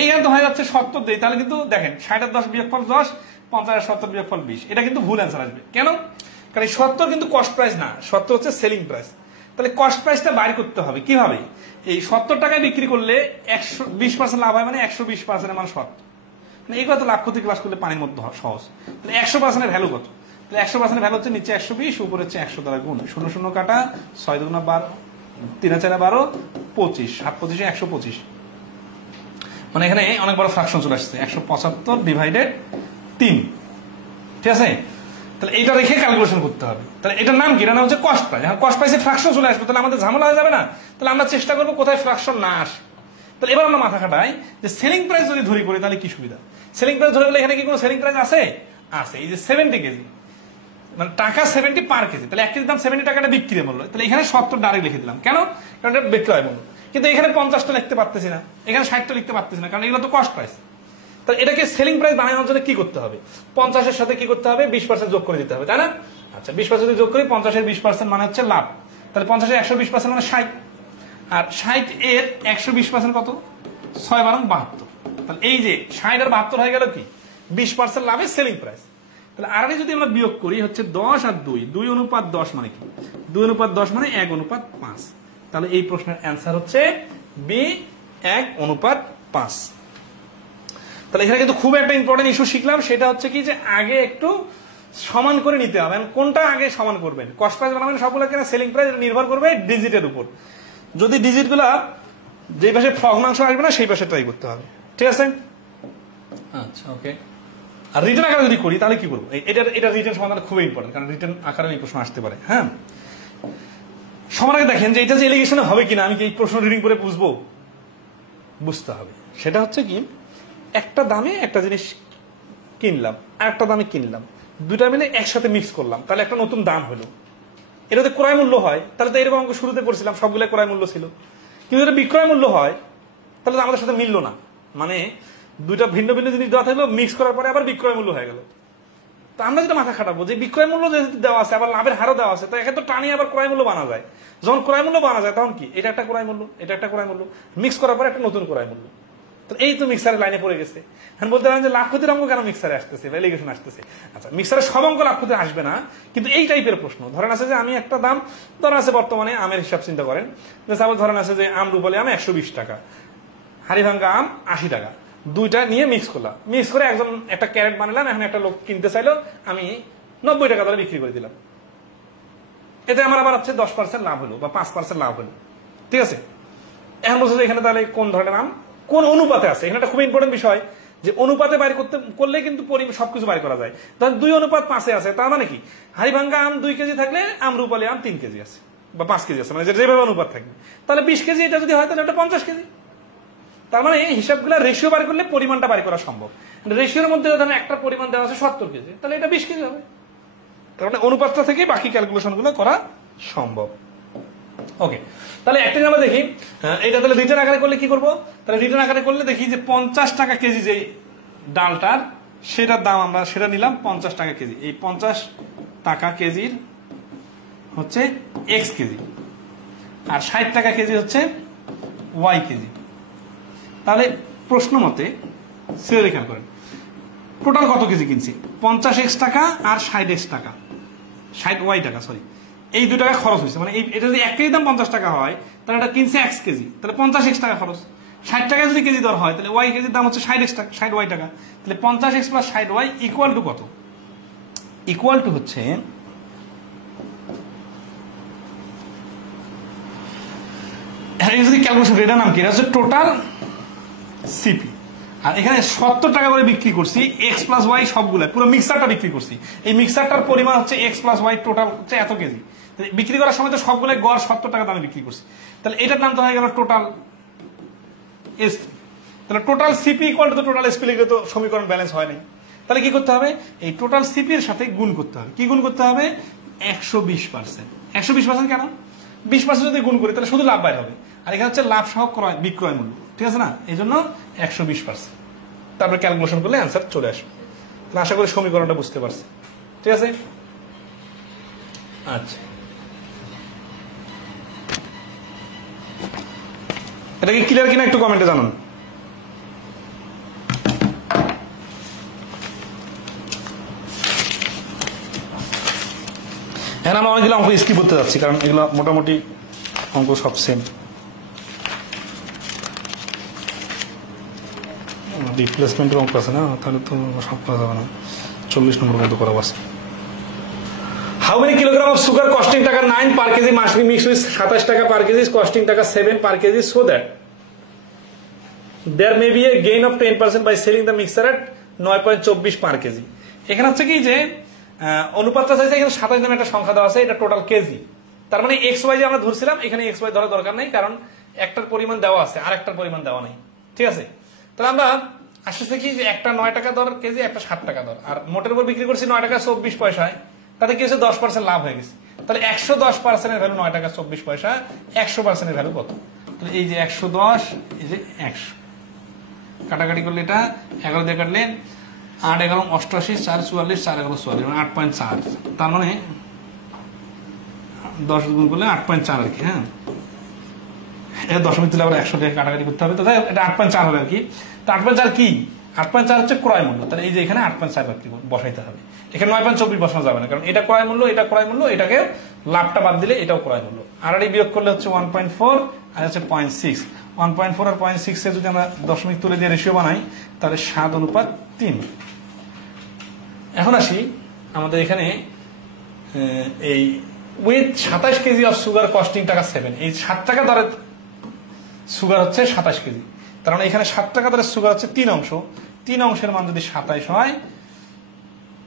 এইখানে তো হয়ে যাচ্ছে 70 দেই, তাহলে কিন্তু দেখেন 60 এর 10 বিয়োগফল 10, 50 এর 70 বিয়োগফল 20, এটা কিন্তু ভুল অ্যান্সার আসবে। কেন, কারণ 70 কিন্তু কস্ট প্রাইস না, 70 হচ্ছে সেলিং প্রাইস। তাহলে কস্ট প্রাইসটা বাইর করতে হবে কিভাবে, এই 70 টাকায় বিক্রি করলে 120% লাভ হয়, মানে 120% মানে 70, মানে এইগুলো তো লাভ ক্ষতি ক্লাস করলে পানির মধ্যে সহজ। তাহলে 100% ভ্যালু কত, তাহলে 100% ভ্যালু হচ্ছে নিচে 120, উপরে হচ্ছে 100 দ্বারা গুণ, 0 0 কাটা, 6 2 12, 3 4 12, 25, 7 25 125, মানে এখানে অনেক বড় ফ্র্যাকশন চলে আসছে, 175 ডিভাইডেড 3। ঠিক আছে, তাহলে এটা রেখে ক্যালকুলেশন করতে হবে। তাহলে এটার নাম কি, এটা নাম হচ্ছে কস্ট প্রাইস। এখন কস্ট প্রাইসে ফ্র্যাকশন চলে আসবে, তাহলে আমাদের ঝামেলা হয়ে যাবে না। তাহলে আমরা চেষ্টা করবো কোথায় ফ্র্যাকশন না আসে। তাহলে এবার আমরা মাথা খাটাই যে সেলিং প্রাইস যদি ধরি করি তাহলে কি সুবিধা। সেলিং প্রাইস ধরে গেলে এখানে কি কোনো সেলিং প্রাইস আছে, আছে, এই যে 70 কেজি, মানে টাকা 70 পার কেজি, তাহলে 1 কেজির দাম 70 টাকাটা বিক্রি মূল্য, তাহলে এখানে 70 ডাইরেক্ট লিখে দিলাম, কেন, কারণ এটা বিক্রয় মূল্য। কিন্তু এখানে 50টা লিখতে পারতেছি না, এখানে 60টা লিখতে পারতেছি না, কারণ এগুলো তো কস্ট প্রাইস। তাহলে এটাকে সেলিং প্রাইস বানানোর জন্য কি করতে হবে, 50 এর সাথে কি করতে হবে, 20% যোগ করে দিতে হবে, তাই না। আচ্ছা 20% যদি যোগ করি, 50 এর 20% মানে হচ্ছে লাভ, তাহলে 50 এর 120% মানে 60, আর 60 এর 120% কত, 6 12 72, তাহলে এই যে 60 আর 72 হয়ে গেল কি 20% লাভের সেলিং প্রাইস। তাহলে আর যদি আমরা বিয়োগ করি হচ্ছে 10 আর 2, 2 অনুপাত 10 মানে কি, 2 অনুপাত 10 মানে 1 অনুপাত 5, তাহলে এই প্রশ্নের অ্যান্সার হচ্ছে বি 1 অনুপাত 5। তাহলে এখানে কিন্তু খুব একটা ইম্পর্টেন্ট ইস্যু শিখলাম, সেটা হচ্ছে কি যে আগে একটু সমান করে নিতে হবে। কোনটা আগে সমান করবেন, কস্ট প্রাইস বানাবেন সবগুলো কেন, সেলিং প্রাইস নির্ভর করবে ডিজিটের উপর। যদি ডিজিট গুলা যে পাশে ভগ্নাংশ আসবে না সেই পাশে ট্রাই করতে হবে। ঠিক আছে, আচ্ছা ওকে। আর রিটার্ন আকারে যদি করি তাহলে কি করবো, এটা রিটার্ন সমাধান খুবই ইম্পর্টেন্ট, কারণ রিটার্ন আকারে এই প্রশ্ন আসতে পারে। হ্যাঁ, সমান আগে দেখেন যে এটা যে এলিগেশনে হবে কিনা, আমি কি এই প্রশ্ন রিডিং করে বুঝবো, বুঝতে হবে। সেটা হচ্ছে কি, একটা দামে একটা জিনিস কিনলাম আর একটা দামে কিনলাম, দুটা মিলে একসাথে মিক্স করলাম, তাহলে একটা নতুন দাম হলো। এটা যদি ক্রয় মূল্য হয় তাহলে তো এরকম অঙ্ক শুরুতে পড়ছিলাম সবগুলো ক্রয় মূল্য ছিল, কিন্তু এটা বিক্রয় মূল্য হয় তাহলে তো আমাদের সাথে মিললো না। মানে দুইটা ভিন্ন ভিন্ন জিনিস দেওয়া থাকলো, মিক্স করার পরে আবার বিক্রয় মূল্য হয়ে গেল। তো আমরা যেটা মাথা খাটাবো যে বিক্রয় মূল্য যেহেতু দেওয়া আছে, আবার লাভের হারও দেওয়া আছে, তো একে তো টানিয়ে আবার ক্রয় মূল্য বানা যায়। যখন ক্রয় মূল্য বানা যায় তখন কি, এটা একটা ক্রয় মূল্য, এটা একটা ক্রয় মূল্য, মিক্স করার পরে একটা নতুন ক্রয় মূল্য। তো এই তো মিক্সারের লাইনে পড়ে গেছে। এখন বলতে পারেন যে লাভ ক্ষতির অঙ্ক কেন মিক্সারে আসতেছে বা এলিগেশন আসতেছে। আচ্ছা, মিক্সারের সব অঙ্ক লাভ ক্ষতি আসবে না, কিন্তু এই টাইপের প্রশ্ন ধরেন আছে যে আমি একটা দাম, ধরেন আছে বর্তমানে আমের হিসাব চিন্তা করেন, ধরেন আছে যে আম রূপালী আম 120 টাকা, হাড়িভাঙ্গা আম 80 টাকা, দুইটা নিয়ে মিক্স করলাম, মিক্স করে একজন একটা ক্যারেট বানালাম, এখন একটা লোক কিনতে চাইলো, আমি 90 টাকা ধরে বিক্রি করে দিলাম। এতে আমার আবার হচ্ছে 10% লাভ হলো বা 5% লাভ হলো, ঠিক আছে। এখন বলছে যে এখানে তাহলে কোন ধরনের আম কোন অনুপাতে আছে, এখানে একটা খুব ইম্পর্টেন্ট বিষয় যে অনুপাতে বাইর করলে কিন্তু সবকিছু বাইর করা যায়। ধরেন 2:5 আছে, তার মানে কি হাড়িভাঙ্গা আম 2 কেজি থাকলে আম রূপালী আম 3 কেজি আছে বা 5 কেজি আছে, মানে যেভাবে অনুপাত থাকবে, তাহলে 20 কেজি এটা যদি হয় তাহলে এটা 50 কেজি। তার মানে এই হিসাবগুলো রেশিও বার করলে পরিমাণটা বার করা সম্ভব। রেশিওর মধ্যে ধরেন একটা পরিমাণ দেওয়া আছে 70 কেজি, তাহলে এটা 20 কেজি হবে। তার মানে অনুপাতটা থেকে বাকি ক্যালকুলেশন গুলো করা সম্ভব। ওকে, তাহলে একটা আমরা দেখি এটা তাহলে রিটার্ন আকারে করলে কি করবো, তাহলে রিটার্ন আকারে করলে দেখি যে 50 টাকা কেজি যে ডালটার, সেটার দাম আমরা সেটা নিলাম 50 টাকা কেজি। এই 50 টাকা কেজির হচ্ছে এক্স কেজি, আর 60 টাকা কেজি হচ্ছে ওয়াই কেজি। তাহলে প্রশ্ন মতে সিরিয়াল খেয়াল করেন, টোটাল কত কেজি কিনছি, 50x টাকা আর 60x টাকা, 60y টাকা, সরি, এই 2 টাকা খরচ হয়েছে। মানে এটা যদি 1 কেজি দাম 50 টাকা হয় তাহলে এটা কিনছে x কেজি, তাহলে 50x টাকা খরচ। 60 টাকা যদি কেজি দর হয় তাহলে y কেজির দাম হচ্ছে 60x টাকা, 60y টাকা। তাহলে 50x + 60y ইকুয়াল টু কত, ইকুয়াল টু হচ্ছে যদি ক্যালকুলেশন, এটার নাম কি, এটা হচ্ছে টোটাল সিপি। আর এখানে 70 টাকা করে বিক্রি করছি, এক্স প্লাস ওয়াই সবগুলো পুরো মিক্সারটা বিক্রি করছি। এই মিক্সারটার পরিমাণ হচ্ছে এক্স প্লাস ওয়াই, টোটাল হচ্ছে এত কেজি। বিক্রি করার সময় তো সবগুলো গড় 70 টাকা দামে বিক্রি করছি, তাহলে এটার নাম তো হয়ে গেল টোটাল এস। তাহলে total CP equal to total SP লিখলে তো সমীকরণ ব্যালেন্স হয় নাই। তাহলে কি করতে হবে, এই টোটাল সিপি এর সাথে গুণ করতে হবে। কি গুণ করতে হবে, 120%। 120% কেন, 20% যদি গুণ করি তাহলে শুধু লাভ বাইর হবে, আর এখানে হচ্ছে লাভ সহ বিক্রয় মূল্য, ঠিক আছে না, এই জন্য 120%। তারপরে ক্যালকুলেশন করলে অ্যান্সার চলে আসবে। আশা করি সমীকরণটা বুঝতে পারছে, ঠিক আছে। আচ্ছা, এটা কি ক্লিয়ার কিনা একটু কমেন্টে জানান। এখন আমরা অনেকগুলো অঙ্ক স্কিপ করতে যাচ্ছি, কারণ এগুলো মোটামুটি অঙ্ক সব সেম। রিপ্লেসমেন্টের অঙ্ক আছে না, তাহলে তো সব করা যাবে না। 40 নম্বর মতো করা আছে। How many kilogram of sugar costing টাকা 9 per kg must be mixed with 27 টাকা পার কেজি কস্টিং টাকা 7 per kg, so that there may be a gain of 10% by selling the mixer at 9.24 per kg. এখানে হচ্ছে কি যে অনুপাতটা চাইছে, এখানে 27 নামে একটা সংখ্যা দেওয়া আছে, এটা টোটাল কেজি। তার মানে এক্স ওয়াই যে আমরা ধরছিলাম, এখানে এক্স ওয়াই ধরার দরকার নেই, কারণ একটার পরিমাণ দেওয়া আছে আর একটার পরিমাণ দেওয়া নেই, ঠিক আছে। তাহলে আমরা আসতেছে কি যে একটা 9 টাকা দর কেজি, একটা 60 টাকা দর, আর মোটের উপর বিক্রি করছি 9 টাকা 24 পয়সায়, তাতে কি হচ্ছে 10% লাভ হয়ে গেছে। তাহলে 110% এর ভ্যালু 9 টাকা 24 পয়সা, 100% এর ভ্যালু কত, তাহলে এই যে 110, এই যে 100 কাটাকাটি করলে এটা 11 দিয়ে কাটলে 8 11 88 4 44 4 11 44, মানে 8.4। তার মানে 10 গুণ করলে 8.4 আর কি। হ্যাঁ, এটা দশমিক তুলে আবার 100 দিয়ে কাটাকাটি করতে হবে, তাহলে এটা 8.4 হবে আর কি। তো 8.4 কি, 8.4 হচ্ছে ক্রয় মূল্য। তাহলে এই যে এখানে 8.4 বসাইতে হবে, এখানে 9.24 বসানো যাবে না, কারণ এটা ক্রয় মূল্য, এটা ক্রয় মূল্য, এটাকে লাভটা বাদ দিলে এটাও ক্রয় মূল্য। আর বিয়োগ করলে হচ্ছে 1.4 আর হচ্ছে 0.6। 1.4 আর 0.6 এ যদি আমরা দশমিক তুলে দিয়ে রেশিও বানাই তাহলে 7:3। এখন আসি আমাদের এখানে এই with 27 KG of sugar costing টাকা 7, এই 7 টাকা দরের সুগার হচ্ছে 27 কেজি। তার মানে এখানে 7 টাকা দরের সুগার হচ্ছে 3 অংশ, 3 অংশের মান যদি 27 হয়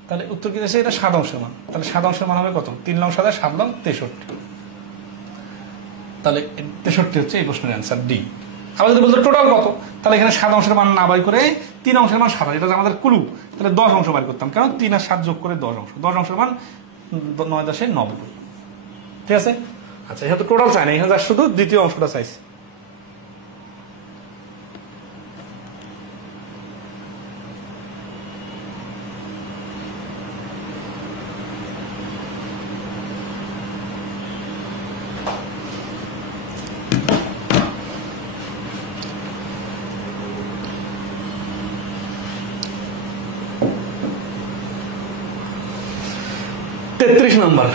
তাহলে উত্তর কি আছে, এটা 7 অংশের মান। তাহলে 7 অংশের মান হবে কত, 3 লং 7 7 লং 63। তাহলে 63 হচ্ছে এই প্রশ্নের অ্যান্সার ডি। আবার যদি বলতো টোটাল কত, তাহলে এখানে 7 অংশের মান না বাই করে 3 অংশের মান 7, এটা আমাদের ক্লু। তাহলে 10 অংশ বাই করতাম, কারণ 3 আর 7 যোগ করে 10 অংশ, 10 অংশের মান 9×10=90। ঠিক আছে। আচ্ছা, এখানে তো টোটাল চাই না, এখানে শুধু দ্বিতীয় অংশটা চাইছি। নম্বর,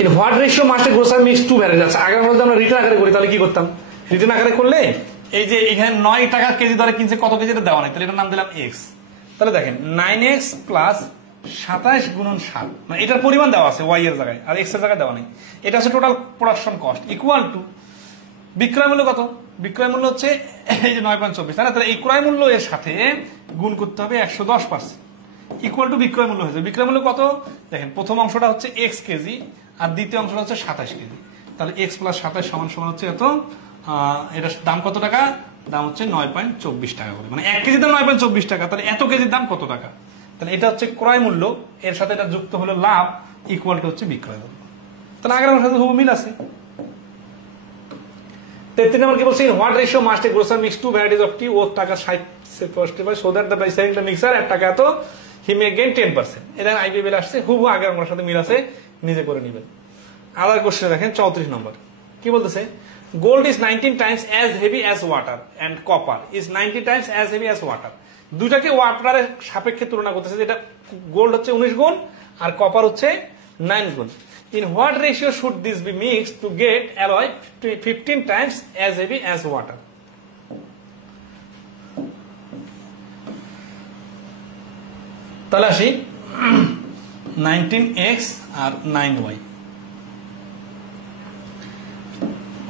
in what ratio must a grocer mix two varieties? আচ্ছা, আগে আমরা যদি রিটার্ন আকারে করি তাহলে কি করতাম? রিটার্ন আকারে করলে এই যে এখানে 9 টাকা কেজি দরে কিনছে, কত কেজি এটা দেওয়া নাই, তাহলে এটার নাম দিলাম x। তাহলে দেখেন 9x প্লাস 27 গুণন 7, মানে এটার পরিমাণ দেওয়া আছে y এর জায়গায়, আর x এর জায়গায় দেওয়া নেই। এটা হচ্ছে total production cost equal to বিক্রয় মূল্য কত? বিক্রয় মূল্য হচ্ছে এই যে 9.24, তাহলে এই ক্রয় মূল্য এর সাথে গুণ করতে হবে 110%, ইকুয়াল টু বিক্রয় মূল্য হয়েছে। বিক্রয় মূল্য কত? দেখেন প্রথম অংশটা হচ্ছে x কেজি আর দ্বিতীয় অংশটা হচ্ছে 27 কেজি। তাহলে x প্লাস 27 সমান সমান হচ্ছে এত। এটার দাম কত টাকা? দাম হচ্ছে 9.24 টাকা করে, মানে 1 কেজির দাম 9.24 টাকা। তাহলে এত কেজির দাম কত টাকা? তাহলে এটা হচ্ছে ক্রয় মূল্য, এর সাথে এটা যুক্ত হলো লাভ, ইকুয়াল টু হচ্ছে বিক্রয় মূল্য। তাহলে আগের আমার সাথে খুব মিল আছে। 33 নম্বর কি বলছে? What ratio must a grocer mix two varieties of tea ও টাকা 60 so that the by selling the mixer at টাকা এত হি মে গেইন 10%। এটা আইবি বিল আসছে, হুবহু আগের আমার সাথে মিল আছে, নিজে করে নেবেন। আদার কোশ্চেন দেখেন 34 নম্বর কি বলতেছে? Gold is 19 times as heavy as water and copper is 90 times as heavy as water. দুটাকে ওয়াটারের সাপেক্ষে তুলনা করতেছে, যেটা গোল্ড হচ্ছে 19 গুণ আর কপার হচ্ছে 9 গুণ। In what ratio should this be mixed to get alloy 15 times as heavy as water? তাহলে আসি 19x আর 9y।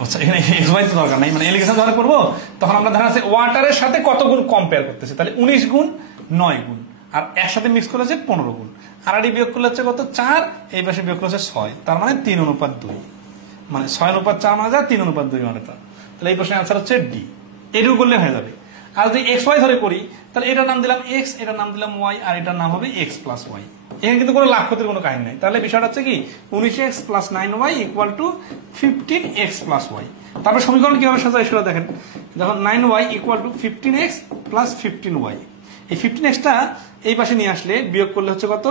আচ্ছা, এখানে xy তো দরকার নাই, মানে এলিগেশন যখন করবো তখন আমরা ধরা আছে ওয়াটারের সাথে কত গুণ কম্পেয়ার করতেছি। তাহলে 19 গুণ 9 গুণ আর একসাথে মিক্স করে হচ্ছে 15 গুণ, আর আড়ি বিয়োগ করলে হচ্ছে কত? 4, এই পাশে বিয়োগ করলে হচ্ছে 6, তার মানে 3:2, মানে 6:4 মানে যা 3:2 মানে তা। তাহলে এই প্রশ্নের আনসার হচ্ছে ডি। এটুকু করলে হয়ে যাবে। আর যদি এক্স ওয়াই ধরে করি তাহলে এটার নাম দিলাম এক্স, এটার নাম দিলাম ওয়াই, আর এটার নাম হবে এক্স প্লাস ওয়াই। এখানে কিন্তু কোনো লাভ ক্ষতির কোনো কাহিনী নাই। তাহলে বিষয়টা হচ্ছে কি 19x plus 9y equal to 15x plus y. তারপরে সমীকরণ কিভাবে সাজায় সেটা দেখেন। যখন 9y equal to 15x plus 15y, এই 15xটা এই পাশে নিয়ে আসলে বিয়োগ করলে হচ্ছে কত?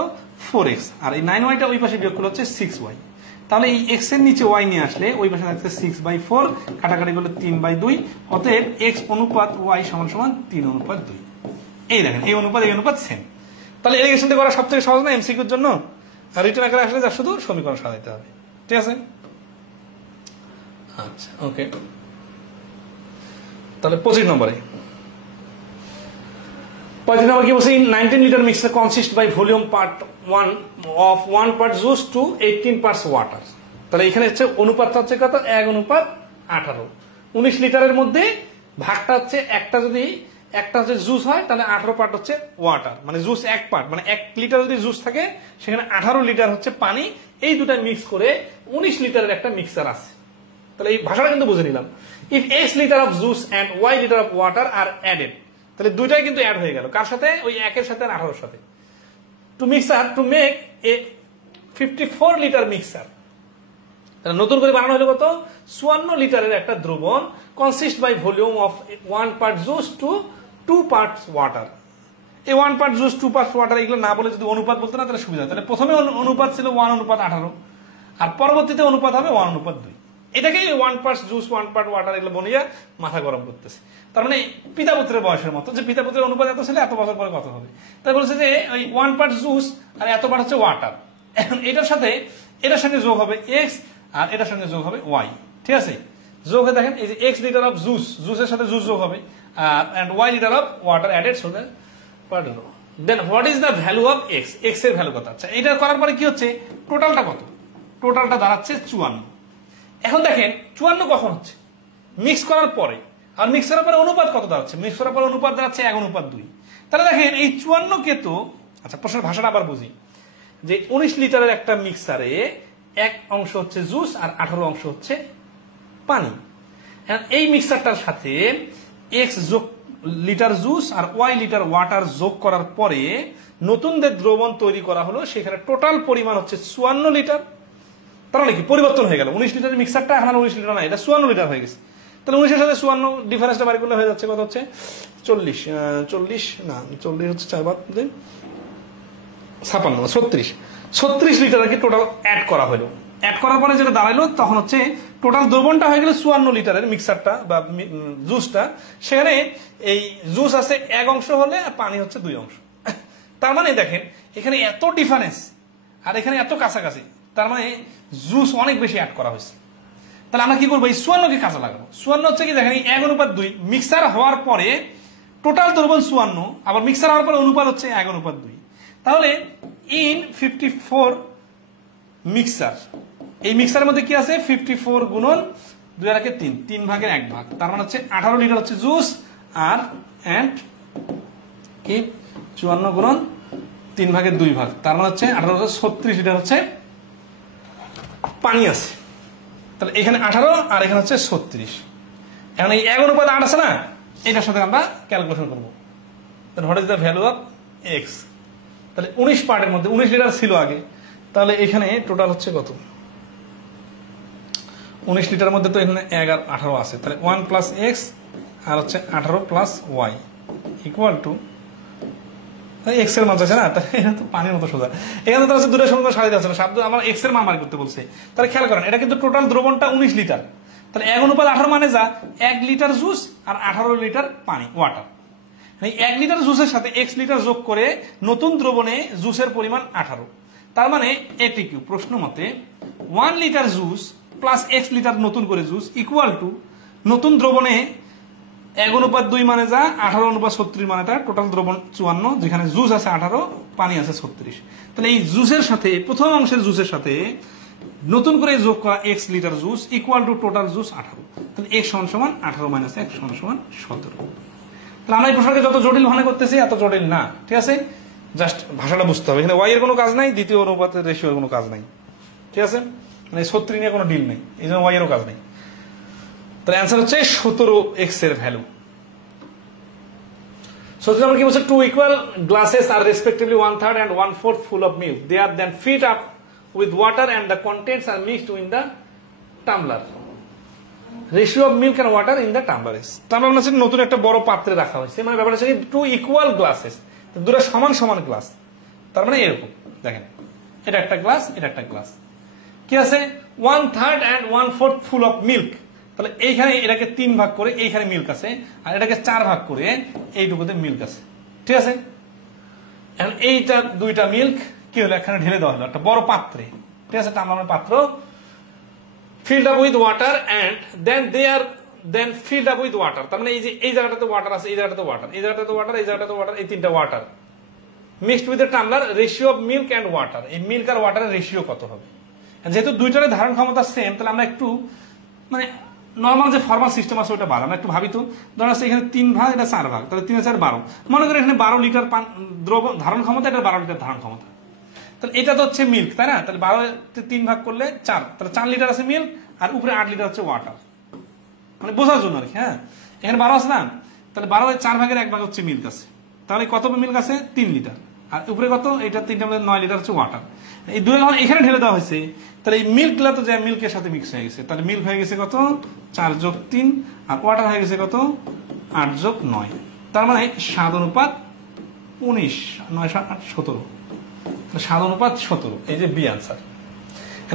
4x, আর এই 9yটা ওই পাশে বিয়োগ করলে হচ্ছে 6y। তাহলে এই x এর নিচে y নিয়ে আসলে ওই পাশে থাকছে 6/4, কাটাকাটি করলে 3/2, অতএব x অনুপাত y সমান সমান 3:2। এই দেখেন এই অনুপাত সেম। তাহলে এলিগেশন করা সব থেকে সহজ না এমসিকিউর জন্য? আর রিটার্ন আকারে আসলে যা শুধু সমীকরণ সাজাইতে হবে। ঠিক আছে, আচ্ছা ওকে। তাহলে 25 নম্বরে 35 নম্বর কি বলছে? 19 litre mixture consist by volume part 1 of 1 part juice to 18 parts water. তাহলে এখানে হচ্ছে অনুপাতটা হচ্ছে কত? 1:18। 19 লিটারের মধ্যে ভাগটা হচ্ছে একটা হচ্ছে জুস হয়, তাহলে 18 পার্ট হচ্ছে ওয়াটার, মানে জুস 1 পার্ট, মানে 1 লিটার যদি জুস থাকে সেখানে 18 লিটার হচ্ছে পানি। এই দুটা মিক্স করে 19 লিটারের একটা মিক্সার আছে। তাহলে এই ভাষাটা কিন্তু বুঝে নিলাম। If x litre of juice and y litre of water are added, তাহলে দুইটাই কিন্তু অ্যাড হয়ে গেল। কার সাথে? ওই 1 এর সাথে আর 18 এর সাথে। To make a 54 litre mixer, তাহলে নতুন করে বানানো হলো কত? 54 লিটারের একটা দ্রবণ, consist by volume of 1 part juice to 2 parts water. এই 1 পার্ট জুস 2 পার্টস ওয়াটার এগুলো না বলে যদি অনুপাত বলতো না তাহলে সুবিধা। তাহলে প্রথমে অনুপাত ছিল 1:18, আর পরবর্তীতে অনুপাত হবে 1:2। এটাকে 1 পার্ট জুস 1 পার্ট ওয়াটার এগুলো বনিয়া মাথা গরম করতেছে। তার মানে পিতা পুত্রের বয়সের মতো, যে পিতা পুত্রের অনুপাত এত ছিল, এত বছর পরে কত হবে। তাই বলছে যে ওই 1 পার্ট জুস আর এত পার্ট হচ্ছে ওয়াটার। এখন এটার সঙ্গে যোগ হবে এক্স, আর এটার সঙ্গে যোগ হবে ওয়াই। ঠিক আছে, যোগ হয়ে দেখেন এই যে এক্স লিটার অফ জুসের সাথে জুস যোগ হবে, and y liter of water added so that per row. Then what is the value of x? x এর ভ্যালু কত? আচ্ছা, এটা করার পরে কি হচ্ছে? টোটালটা কত? টোটালটা দাঁড়াচ্ছে 54। এখন দেখেন 54 কখন হচ্ছে? মিক্স করার পরে। আর মিক্স করার পরে অনুপাত কত দাঁড়াচ্ছে? মিক্স করার পরে অনুপাত দাঁড়াচ্ছে 1:2। তাহলে দেখেন এই 54 কে তো, আচ্ছা প্রশ্নের ভাষাটা আবার বুঝি, যে 19 লিটারের একটা মিক্সারে 1 অংশ হচ্ছে জুস আর 18 অংশ হচ্ছে পানি। এই মিক্সারটার সাথে x লিটার জুস আর y লিটার ওয়াটার যোগ করার পরে নতুন যে দ্রবণ তৈরি করা হলো সেখানে টোটাল পরিমাণ হচ্ছে 54 লিটার। তার মানে কি পরিবর্তন হয়ে গেল, 19 লিটারের মিক্সারটা এখন 19 লিটার না, এটা 54 লিটার হয়ে গেছে। তাহলে 19-এর সাথে 54 ডিফারেন্সটা বাড়ি করলে হয়ে যাচ্ছে কত হচ্ছে 40 হচ্ছে 4 বাদ 56 36 লিটার আর কি টোটাল অ্যাড করা হলো। অ্যাড করার পরে যেটা দাঁড়াইলো তখন হচ্ছে টোটাল দ্রবণটা হয়ে গেল 54 লিটারের মিক্সারটা বা জুসটা। সেখানে এই জুস আছে 1 অংশ হলে আর পানি হচ্ছে 2 অংশ। তার মানে দেখেন এখানে এত ডিফারেন্স আর এখানে এত কাছাকাছি, তার মানে জুস অনেক বেশি অ্যাড করা হয়েছে। তাহলে আমরা কি করবো, এই 54 কে কাজে লাগাবো। 54 হচ্ছে কি দেখেন 1:2 মিক্সার হওয়ার পরে টোটাল দ্রবণ 54, আবার মিক্সার হওয়ার পরে অনুপাত হচ্ছে 1:2। তাহলে ইন 54 মিক্সার, এই মিক্সারের মধ্যে কি আছে 54 গুণন 2 আর 3, 3 ভাগের 1 ভাগ, তার মানে হচ্ছে 18 লিটার হচ্ছে জুস আর এন্ড কি 54 গুণন 3 ভাগের 2 ভাগ, তার মানে হচ্ছে 36 লিটার হচ্ছে পানি আছে। তাহলে এখানে 18 আর এখানে হচ্ছে 36। এখন এই 1:8 আছে না, এটার সাথে আমরা ক্যালকুলেশন করবো। What is the value of x. তাহলে 19 পার্টের মধ্যে 19 লিটার ছিল আগে, তাহলে এখানে টোটাল হচ্ছে কত 19 লিটার মধ্যে তো এখানে 1 আর 18 আছে, তাহলে 1 প্লাস এক্স আর হচ্ছে 18 plus y equal to x এর মান আছে না, তাহলে এটা তো পানির মতো সোজা। এখানে তো আছে দুটো সমীকরণ সারিয়ে যাচ্ছে না, শব্দ আমার এক্স এর মান বার করতে বলছে। তাহলে খেয়াল করেন এটা কিন্তু টোটাল দ্রবণটা 19 লিটার, তাহলে 1:18 মানে যা 1 লিটার জুস আর 18 লিটার পানি ওয়াটার। 1 লিটার জুসের সাথে x লিটার যোগ করে নতুন দ্রবণে জুসের পরিমাণ 18, তার মানে এটি কি প্রশ্ন মতে 1 litre juice plus x litre নতুন করে জুস ইকুয়াল টু নতুন দ্রবণে 1:2 মানে যা 18:36 মানে তা টোটাল দ্রবণ 54, যেখানে জুস আছে 18 পানি আছে 36। তাহলে এই জুসের সাথে প্রথম অংশের জুসের সাথে নতুন করে যোগ করা x litre juice equal two total juice 18, তাহলে x সমান 18 মাইনাস x সমান 17। তাহলে আমরা এই প্রশ্নকে যত জটিল মনে করতেছি এত জটিল না, ঠিক আছে, জাস্ট ভাষাটা বুঝতে হবে। এখানে y এর কোনো কাজ নাই, দ্বিতীয় অনুপাতের রেশিওর কোনো কাজ নাই, ঠিক আছে, মানে 36 নিয়ে কোনো ডিল নেই, এই জন্য y এরও কাজ নেই। তাহলে অ্যান্সার হচ্ছে 17x এর ভ্যালু। So আমরা কি বলছি, 2 equal glasses are respectively 1/3 and 1/4 full of milk. They are then filled up with water and the contents are mixed in the tumbler. Ratio of milk and water in the tumbler is, তার মানে হচ্ছে নতুন একটা বড় পাত্রে রাখা হয়েছে, মানে ব্যাপারটা হচ্ছে 2 equal glasses, দুটো সমান সমান গ্লাস। তার মানে এরকম দেখেন এটা একটা গ্লাস, এটা একটা গ্লাস, কি আছে 1/3 and 1/4 full of milk। তাহলে এইখানে এটাকে 3 ভাগ করে এইখানে মিল্ক আছে, আর এটাকে 4 ভাগ করে এইটুকুতে মিল্ক আছে, ঠিক আছে। এখন এইটা দুইটা মিল্ক কি হলো এখানে ঢেলে দেওয়া হলো একটা বড় পাত্রে, ঠিক আছে, টামলামের পাত্র, filled up with water and then they are then filled up with water। তার মানে এই যে এই জায়গাটাতে ওয়াটার আছে, এই জায়গাটাতে ওয়াটার, এই জায়গাটাতে ওয়াটার, এই জায়গাটাতে ওয়াটার, এই তিনটা water mixed with the tumbler. Ratio of milk and water, এই মিল্ক আর ওয়াটারের রেশিও কত হবে। যেহেতু দুইটার ধারণ ক্ষমতা সেম, তাহলে আমরা একটু মানে নর্মাল যে ফর্মাল সিস্টেম আছে ওটা ভালো, আমরা একটু ভাবি তো। ধরো এখানে 3 ভাগ, এটা 4 ভাগ, তাহলে 3 আর 4 12, মনে করি এখানে 12 লিটার দ্রবণ ধারণ ক্ষমতা, এটা 12 লিটার ধারণ ক্ষমতা। তাহলে এটা তো হচ্ছে মিল্ক, তাই না, তাহলে 12 3 ভাগ করলে 4, তাহলে 4 লিটার আছে মিল্ক আর উপরে 8 লিটার হচ্ছে ওয়াটার, মানে বোঝার জন্য আর কি। হ্যাঁ, এখানে 12 আছে না, তাহলে 12 4 ভাগের 1 ভাগ হচ্ছে মিল্ক আছে, তাহলে কত মিল্ক আছে 3 লিটার, আর উপরে কত এটা 3টা মধ্যে 9 লিটার হচ্ছে ওয়াটার। এই দুটো যখন এখানে ঢেলে দেওয়া হয়েছে, তাহলে এই মিল্কগুলো তো যে মিল্কের সাথে মিক্স হয়ে গেছে, তাহলে মিল্ক হয়ে গেছে কত 4 যোগ 3, আর ওয়াটার হয়ে গেছে কত 8 যোগ 9, তার মানে 7:19, 9 7 8 17, 7:17, এই যে বি আনসার।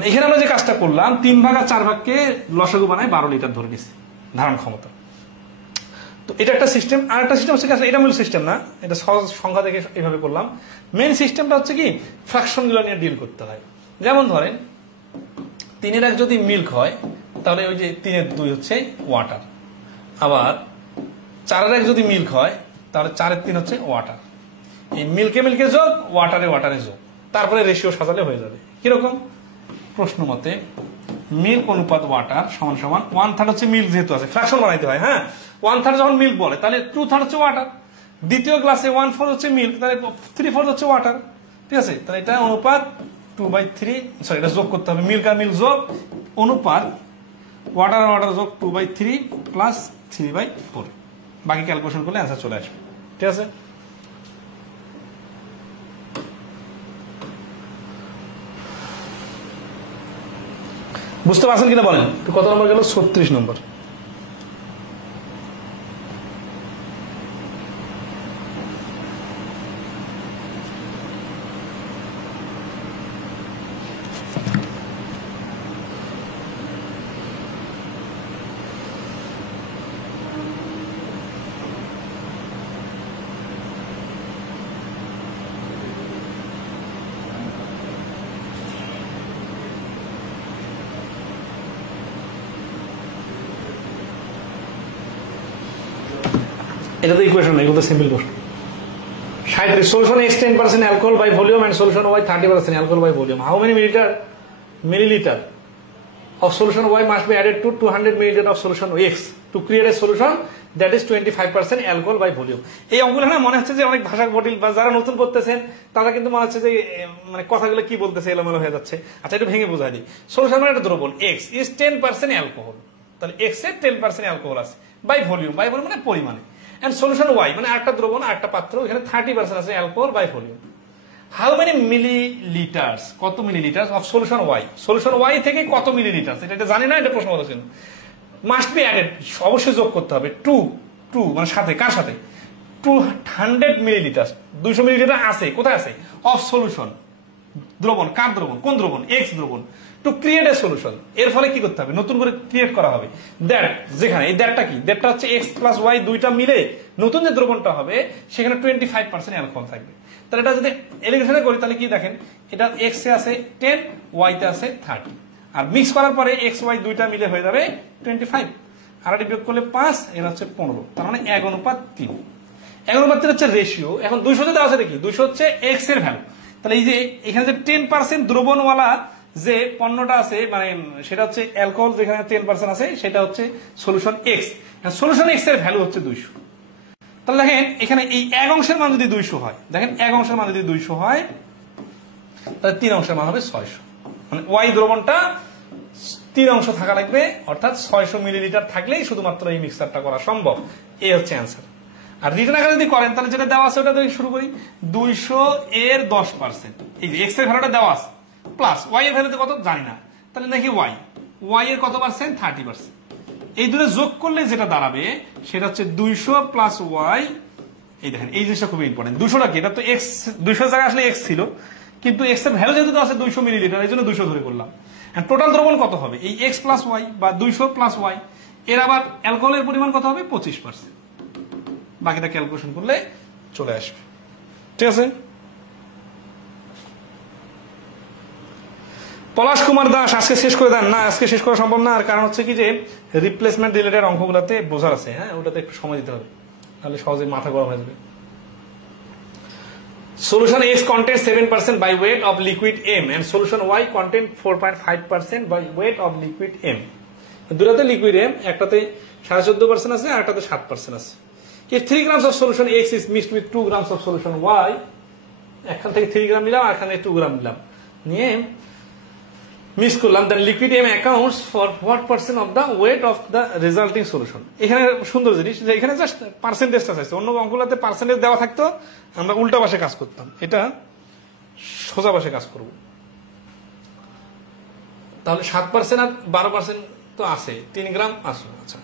এখানে আমরা যে কাজটা করলাম 3 ভাগ আর 4 ভাগকে লসাগু বানায় 12 লিটার ধরে নিছি ধারণ ক্ষমতা। তো এটা একটা সিস্টেম। আর একটা সিস্টেম হচ্ছে এটা মূল সিস্টেম না, এটা সহজ সংখ্যা দেখে এইভাবে করলাম। মেন সিস্টেমটা হচ্ছে কি ফ্র্যাকশন গুলো নিয়ে ডিল করতে হয়। যেমন ধরেন 3-1 যদি মিল্ক হয়, তাহলে ওই যে 3-2 হচ্ছে ওয়াটার, আবার 4-1 যদি মিল্ক হয়, তাহলে 4-3 হচ্ছে ওয়াটার। এই মিল্কে মিল্কে যোগ, ওয়াটারে ওয়াটারে যোগ, তারপরে রেশিও সাজালে হয়ে যাবে। কিরকম প্রশ্ন মতে মিল্ক অনুপাত ওয়াটার সমান সমান 1/3 হচ্ছে মিল্ক, যেহেতু আছে ফ্র্যাকশন বানাইতে হয়। হ্যাঁ, 1/3 যখন মিল্ক বলে তাহলে 2/3 হচ্ছে ওয়াটার, দ্বিতীয় গ্লাসে 1/4 হচ্ছে মিল্ক, তাহলে 3/4 হচ্ছে ওয়াটার, ঠিক আছে। তাহলে এটা অনুপাত 2/3, সরি এটা যোগ করতে হবে, মিল্ক আর মিল্ক যোগ অনুপাত ওয়াটার যোগ 2/3 প্লাস 3/4, বাকি ক্যালকুলেশন করলে অ্যান্সার চলে আসবে। ঠিক আছে, বুঝতে পারছেন কিনা বলেন? কত নম্বর গেল? 36 নম্বর। এটা তো ইকুয়েশন না, এগুলো তো simple question. 37 solution X 10% alcohol by volume and solution Y 30% alcohol by volume. How many milliliter of solution Y must be added to 200 milliliter of solution X to create a solution that is 25% alcohol by volume? এই অঙ্কগুলো না মনে হচ্ছে যে অনেক ভাষা জটিল, বা যারা নতুন পড়তেছেন তারা কিন্তু মনে হচ্ছে যে মানে কথাগুলো কি বলতেছে এলোমেলো হয়ে যাচ্ছে। আচ্ছা, একটু ভেঙে বোঝাই দিই। সলিউশন মানে একটা দ্রবণ X is 10% alcohol, তাহলে X এর 10% alcohol আছে বাই ভলিউম, বাই ভলিউম মানে পরিমাণে, and solution Y মানে একটা দ্রবণ একটা পাত্র, এখানে 30% আছে alcohol by volume. How many millilitres, কত millilitre of solution Y, solution Y থেকে কত মিলিলিটার, এটা জানি না, এটা প্রশ্ন বলেছেন। মাস্ট বি অ্যাডেড, অবশ্যই যোগ করতে হবে, টু মানে সাথে, কার সাথে? 200 মিলিলিটার, 200 মিলিলিটার আছে, কোথায় আছে? অফ সলিউশন, দ্রবণ, কার দ্রবণ? কোন দ্রবণ? এক্স দ্রবণ। টু ক্রিয়েট এ সলিউশন, এর ফলে কি করতে হবে? নতুন করে ক্রিয়েট করা হবে দ্যাট, যেখানে এই দ্যাটটা কি? দ্যাটটা হচ্ছে এক্স প্লাস ওয়াই দুইটা মিলে নতুন যে দ্রবণটা হবে সেখানে 25% অ্যালকোহল থাকবে। তাহলে এটা যদি এলিগেশনে করি তাহলে কি দেখেন, এটা এক্স এ আছে 10, ওয়াই তে আছে 30, আর মিক্স করার পরে এক্স ওয়াই দুইটা মিলে হয়ে যাবে 25, আর এটি বিয়োগ করলে 5, এর হচ্ছে 15, তার মানে 1:3। 1:3 হচ্ছে রেশিও। এখন 200 দেওয়া আছে দেখি, 200 হচ্ছে এক্স এর ভ্যালু। তাহলে এই যে এখানে যে 10% দ্রবণওয়ালা যে পণ্যটা আছে, মানে সেটা হচ্ছে অ্যালকোহল, যেখানে 10% আছে সেটা হচ্ছে সলিউশন এক্স। সলিউশন এক্স এর ভ্যালু হচ্ছে 200। তাহলে দেখেন এখানে এই 1 অংশের মান যদি 200 হয়, দেখেন 1 অংশের মান যদি 200 হয় তাহলে 3 অংশের মান হবে 600, মানে ওয়াই দ্রবণটা 3 অংশ থাকা লাগবে, অর্থাৎ 600 মিলিলিটার থাকলেই শুধুমাত্র এই মিক্সারটা করা সম্ভব। এই হচ্ছে অ্যান্সার। আর রিটার্ন আকারে যদি করেন তাহলে যেটা দেওয়া আছে ওটা দিয়ে শুরু করি। 200 এর 10%, এই যে এক্স এর ভ্যালুটা দেওয়া আছে, প্লাস ওয়াই এর ভ্যালুতে কত জানি না, তাহলে দেখি ওয়াই এর কত পার্সেন্ট? 30%। এই দুটো যোগ করলে যেটা দাঁড়াবে সেটা হচ্ছে 200 প্লাস ওয়াই। এই দেখেন এই জিনিসটা খুবই ইম্পর্টেন্ট। 200টা কি? এটা তো এক্স, 200 জায়গায় আসলে এক্স ছিল, কিন্তু এক্স এর ভ্যালু যেহেতু আছে 200 মিলিলিটার, এই জন্য 200 ধরে করলাম। টোটাল দ্রবণ কত হবে? এই এক্স প্লাস ওয়াই বা 200 প্লাস ওয়াই, এর আবার অ্যালকোহলের পরিমাণ কত হবে? 25%। বাকিটা ক্যালকুলেশন করলে চলে আসবে। ঠিক আছে, পলাশ কুমার দাস আজকে শেষ করে দেন। না, আজকে শেষ করা সম্ভব না, আর কারণ হচ্ছে কি যে রিপ্লেসমেন্ট রিলেটেড অঙ্কগুলোতে বোঝার আছে, হ্যাঁ, ওটাতে একটু সময় দিতে হবে, তাহলে সহজে মাথা গরম হয়ে যাবে। Solution X contains 7% by weight of liquid M and solution Y contains 4.5% by weight of liquid M. দুটাতে লিকুইড M, একটাতে 14.5% আছে আর একটাতে 7% আছে। If 3 grams of solution X is mixed with 2 grams of solution Y, এখান থেকে 3 গ্রাম নিলাম আর এখানে 2 গ্রাম নিলাম, নিয়ে মিক্স করলাম, দেন liquid M accounts for what percent of the weight of the resulting solution. এখানে সুন্দর জিনিস যে এখানে জাস্ট পার্সেন্টেজটা চাইছে, অন্য অঙ্কগুলোতে পার্সেন্টেজ দেওয়া থাকতো, আমরা উল্টা পাশে কাজ করতাম, এটা সোজা পাশে কাজ করব। তাহলে 7% আর 12% তো আছে, 3 গ্রাম আসলো। আচ্ছা,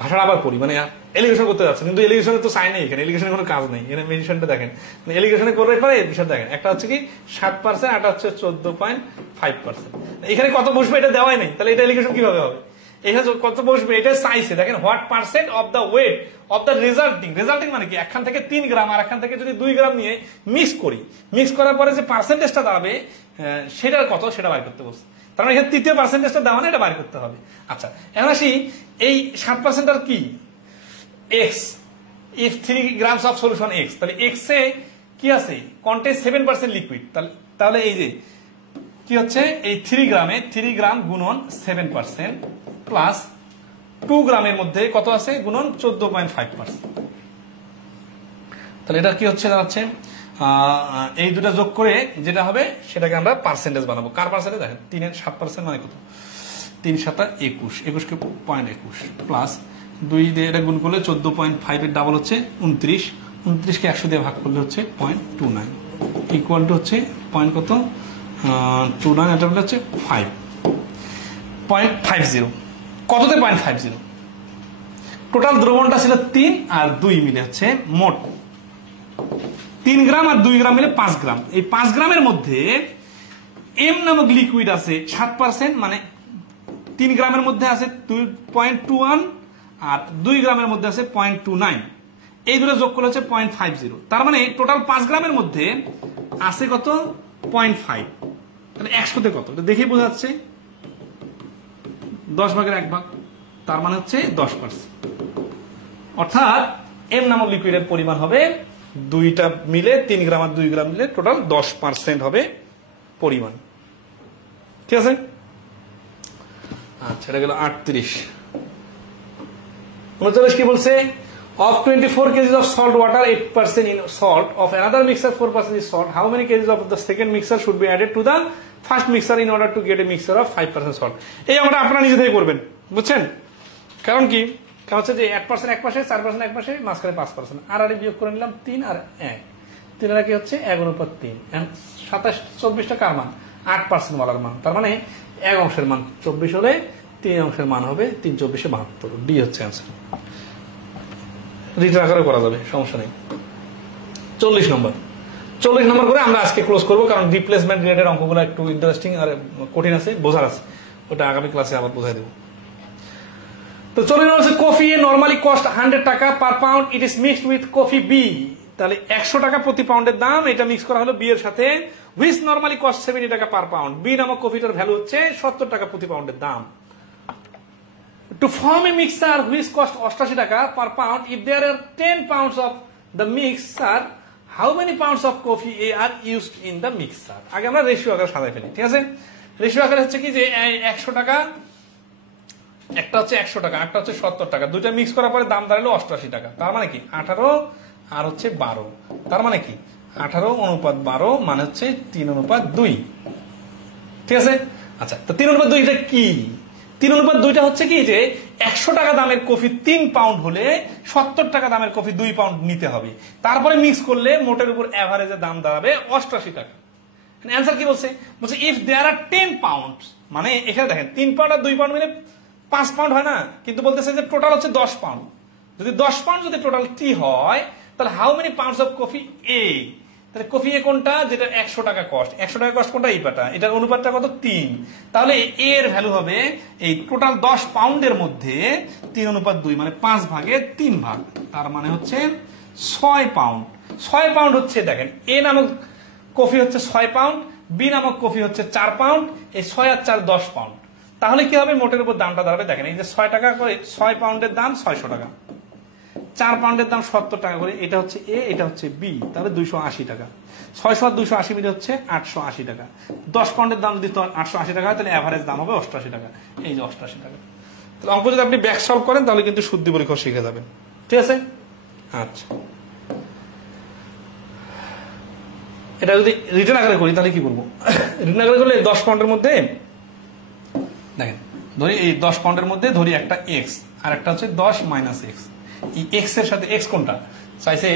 ভাষাটা আবার পড়ি, মানে এলিগেশন করতে যাচ্ছে, কিন্তু এলিগেশনে তো চাই নেই, এখানে এলিগেশনের কোনো কাজ নেই। এখানে মেডিসিনটা দেখেন, এলিগেশনে করে পরে বিষয় দেখেন, একটা হচ্ছে কি 7%, একটা হচ্ছে 14.5%। এখানে কত বসবে এটা দেওয়াই নেই, তাহলে এটা এলিগেশন কিভাবে হবে? এখানে কত বসবে এটা চাইছে, দেখেন what percent of the weight of the resulting মানে কি, এখান থেকে 3 গ্রাম আর এখান থেকে যদি 2 গ্রাম নিয়ে মিক্স করি, মিক্স করার পরে যে পার্সেন্টেজটা দাঁড়াবে সেটার কত, সেটা বাইর করতে বলছে। তার মানে এখানে তৃতীয় পার্সেন্টেজটা দেওয়া না, এটা বাইর করতে হবে। আচ্ছা, এখন আসি এই 7% আর কি X, if 3 grams of solution X, তাহলে X এ কি আছে? Content 7% liquid. তাহলে এই যে কি হচ্ছে, এই 3 গ্রামে 3 গ্রাম গুণন 7% প্লাস 2 গ্রামের মধ্যে কত আছে গুণন 14.5%। তাহলে এটা কি হচ্ছে, দাঁড়াচ্ছে এই দুটা যোগ করে যেটা হবে সেটাকে আমরা পার্সেন্টেজ বানাবো। কার পার্সেন্টেজ? দেখেন 3 এর 7% মানে কত? 3 7 21, 21 কে 0.21 প্লাস 2 দিয়ে এটা গুণ করলে 14.5 এর ডাবল হচ্ছে 29, 29 কে 100 দিয়ে ভাগ করলে হচ্ছে 0.29 ইকুয়াল টু হচ্ছে পয়েন্ট কত 29, এটা হচ্ছে 5.50 কততে 0.50 টোটাল দ্রবণটা ছিল 3 আর 2 মিলে হচ্ছে মোট 3 গ্রাম আর 2 গ্রাম মিলে 5 গ্রাম। এই 5 গ্রামের মধ্যে এম নামক লিকুইড আছে 7%, মানে 3 গ্রামের মধ্যে আছে 2.21 আর 2 গ্রামের মধ্যে আছে 0.29, এই দুটো যোগ করলে হচ্ছে 0.50। তার মানে টোটাল 5 গ্রামের মধ্যে আছে কত 0.5, তাহলে 100তে কত এটা দেখেই বোঝা যাচ্ছে 10 ভাগের 1 ভাগ, তার মানে হচ্ছে 10%। অর্থাৎ এম নামক লিকুইডের পরিমাণ হবে দুইটা মিলে 3 গ্রাম আর 2 গ্রাম মিলে টোটাল 10% হবে পরিমাণ। ঠিক আছে, আচ্ছা এটা গেল 38। 39 কি বলছে, of 24 kgs of salt water 8% in salt of another mixture 4% is salt, how many kgs of the second mixture should be added to the first mixture in order to get a mixture of 5% salt? এই আমরা আপনারা নিজে থেকে করবেন, বুঝছেন? কারণ কি, কারণ হচ্ছে যে 8% এক পাশে, 4% এক পাশে, মাঝখানে 5%, আর বিয়োগ করে নিলাম 3 আর 1, 3 আর কি হচ্ছে 1/3, 27 24টা কার মান 8% বলার মান, তার মানে 1 অংশের মান 24 হলে 3 অংশের মান হবে 3 24 72, ডি হচ্ছে অ্যান্সার। রিটার্ন আকারে করা যাবে, সমস্যা নেই। 40 নম্বর করে আমরা আজকে ক্লোজ করবো, কারণ রিপ্লেসমেন্ট রিলেটেড অঙ্কগুলো একটু ইন্টারেস্টিং আর কঠিন আছে, বোঝার আছে, ওটা আগামী ক্লাসে আবার বোঝাই দেবো। তো চলে যাচ্ছে কফি এ নরমালি কস্ট 100 টাকা per pound, it is mixed with coffee B, তাহলে 100 টাকা প্রতি পাউন্ডের দাম, এটা মিক্স করা হলো বি এর সাথে, হুইচ নরমালি কস্ট 70 টাকা পার পাউন্ড, বি নামক কফিটার ভ্যালু হচ্ছে 70 টাকা প্রতি পাউন্ডের দাম। To form a mixture which cost 88 টাকা per pound, if there are 10 pounds of the mixture, how many pounds of coffee are used in the mixture? আগে আমরা রেশিও আকারে সাজাই ফেলি, ঠিক আছে? রেশিও আকারে হচ্ছে কি যে 100 টাকা, একটা হচ্ছে 100 টাকা, একটা হচ্ছে 70 টাকা, দুইটা মিক্স করার পরে দাম দাঁড়ালো 88 টাকা, তার মানে কি 18 আর হচ্ছে 12, তার মানে কি 18:12 মানে হচ্ছে 3:2, ঠিক আছে? আচ্ছা, তো 3:2 এটা কি? 3:2টা হচ্ছে কি যে 100 টাকা দামের কফি 3 পাউন্ড হলে 70 টাকা দামের কফি 2 পাউন্ড নিতে হবে, তারপরে মিক্স করলে মোটের উপর এভারেজের দাম দাঁড়াবে 88 টাকা। অ্যান্সার কি বলছে, বলছে ইফ দেয়ার আর 10 পাউন্ড, মানে এখানে দেখেন 3 পাউন্ড আর 2 পাউন্ড মিলে 5 পাউন্ড হয় না, কিন্তু বলতেছে যে টোটাল হচ্ছে 10 পাউন্ড। যদি 10 পাউন্ড যদি টোটাল টি হয়, তাহলে how many pounds of coffee A, তাহলে কফি এ কোনটা, যেটা 100 টাকা কস্ট, 100 টাকা কস্ট কোনটা, এই পাটা, এটার অনুপাতটা কত 3, তাহলে এ এর ভ্যালু হবে এই টোটাল 10 পাউন্ডের মধ্যে 3:2, মানে 5 ভাগে 3 ভাগ, তার মানে হচ্ছে 6 পাউন্ড। 6 পাউন্ড হচ্ছে, দেখেন এ নামক কফি হচ্ছে 6 পাউন্ড, বি নামক কফি হচ্ছে 4 পাউন্ড, এই 6 আর 4 10 পাউন্ড, তাহলে কি হবে মোটের উপর দামটা দাঁড়াবে, দেখেন এই যে 6 টাকা করে 6 পাউন্ডের দাম 600 টাকা, 4 পাউন্ডের দাম 70 টাকা করে, এটা হচ্ছে এ, এটা হচ্ছে বি, তাহলে 280 টাকা, 600 আর 280 মিলে হচ্ছে 880 টাকা, 10 পাউন্ডের দাম দিতে 880 টাকা, তাহলে এভারেজ দাম হবে 88 টাকা, এই যে 88 টাকা। তাহলে অঙ্ক যদি আপনি ব্যাক সলভ করেন তাহলে কিন্তু শুদ্ধি পরীক্ষা শিখে যাবেন, ঠিক আছে? আচ্ছা, এটা যদি রিটার্ন আকারে করি তাহলে কি করবো, রিটার্ন আকারে করলে 10 পাউন্ডের মধ্যে দেখেন ধরি, এই 10 পাউন্ডের মধ্যে ধরি একটা এক্স আর একটা হচ্ছে 10 মাইনাস এক্স, এই এক্স এর সাথে এক্স কোনটা চাইছে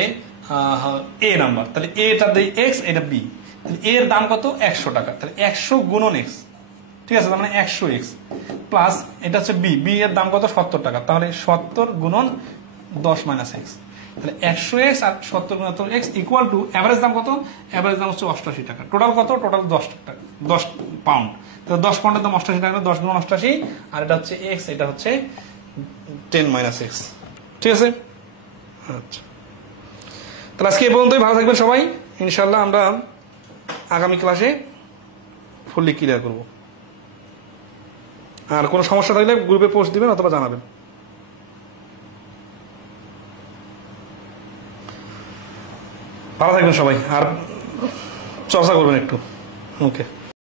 এ নাম্বার, তাহলে এটা দেই এক্স, এটা বি, তাহলে এর দাম কত 100 টাকা, তাহলে 100 গুণন এক্স, ঠিক আছে, তার মানে 100 এক্স প্লাস এটা হচ্ছে বি, বি এর দাম কত 70 টাকা, তাহলে 70 গুণন 10 মাইনাস এক্স, তাহলে 100 এক্স আর 70 গুণন এক্স ইকুয়াল টু এভারেজ দাম কত, এভারেজ দাম হচ্ছে 88 টাকা, টোটাল কত, টোটাল 10 টাকা, 10 পাউন্ড, তাহলে 10 পাউন্ডের দাম 88 টাকা, 10 গুণন 88, আর এটা হচ্ছে এক্স, এটা হচ্ছে 10 মাইনাস এক্স, ঠিক আছে? আচ্ছা, তাহলে আজকে এই পর্যন্তই, ভালো থাকবেন সবাই, ইনশাল্লাহ আমরা আগামী ক্লাসে ফুললি ক্লিয়ার করব, আর কোনো সমস্যা থাকলে গ্রুপে পোস্ট দিবেন অথবা জানাবেন। ভালো থাকবেন সবাই, আর চর্চা করবেন একটু, ওকে।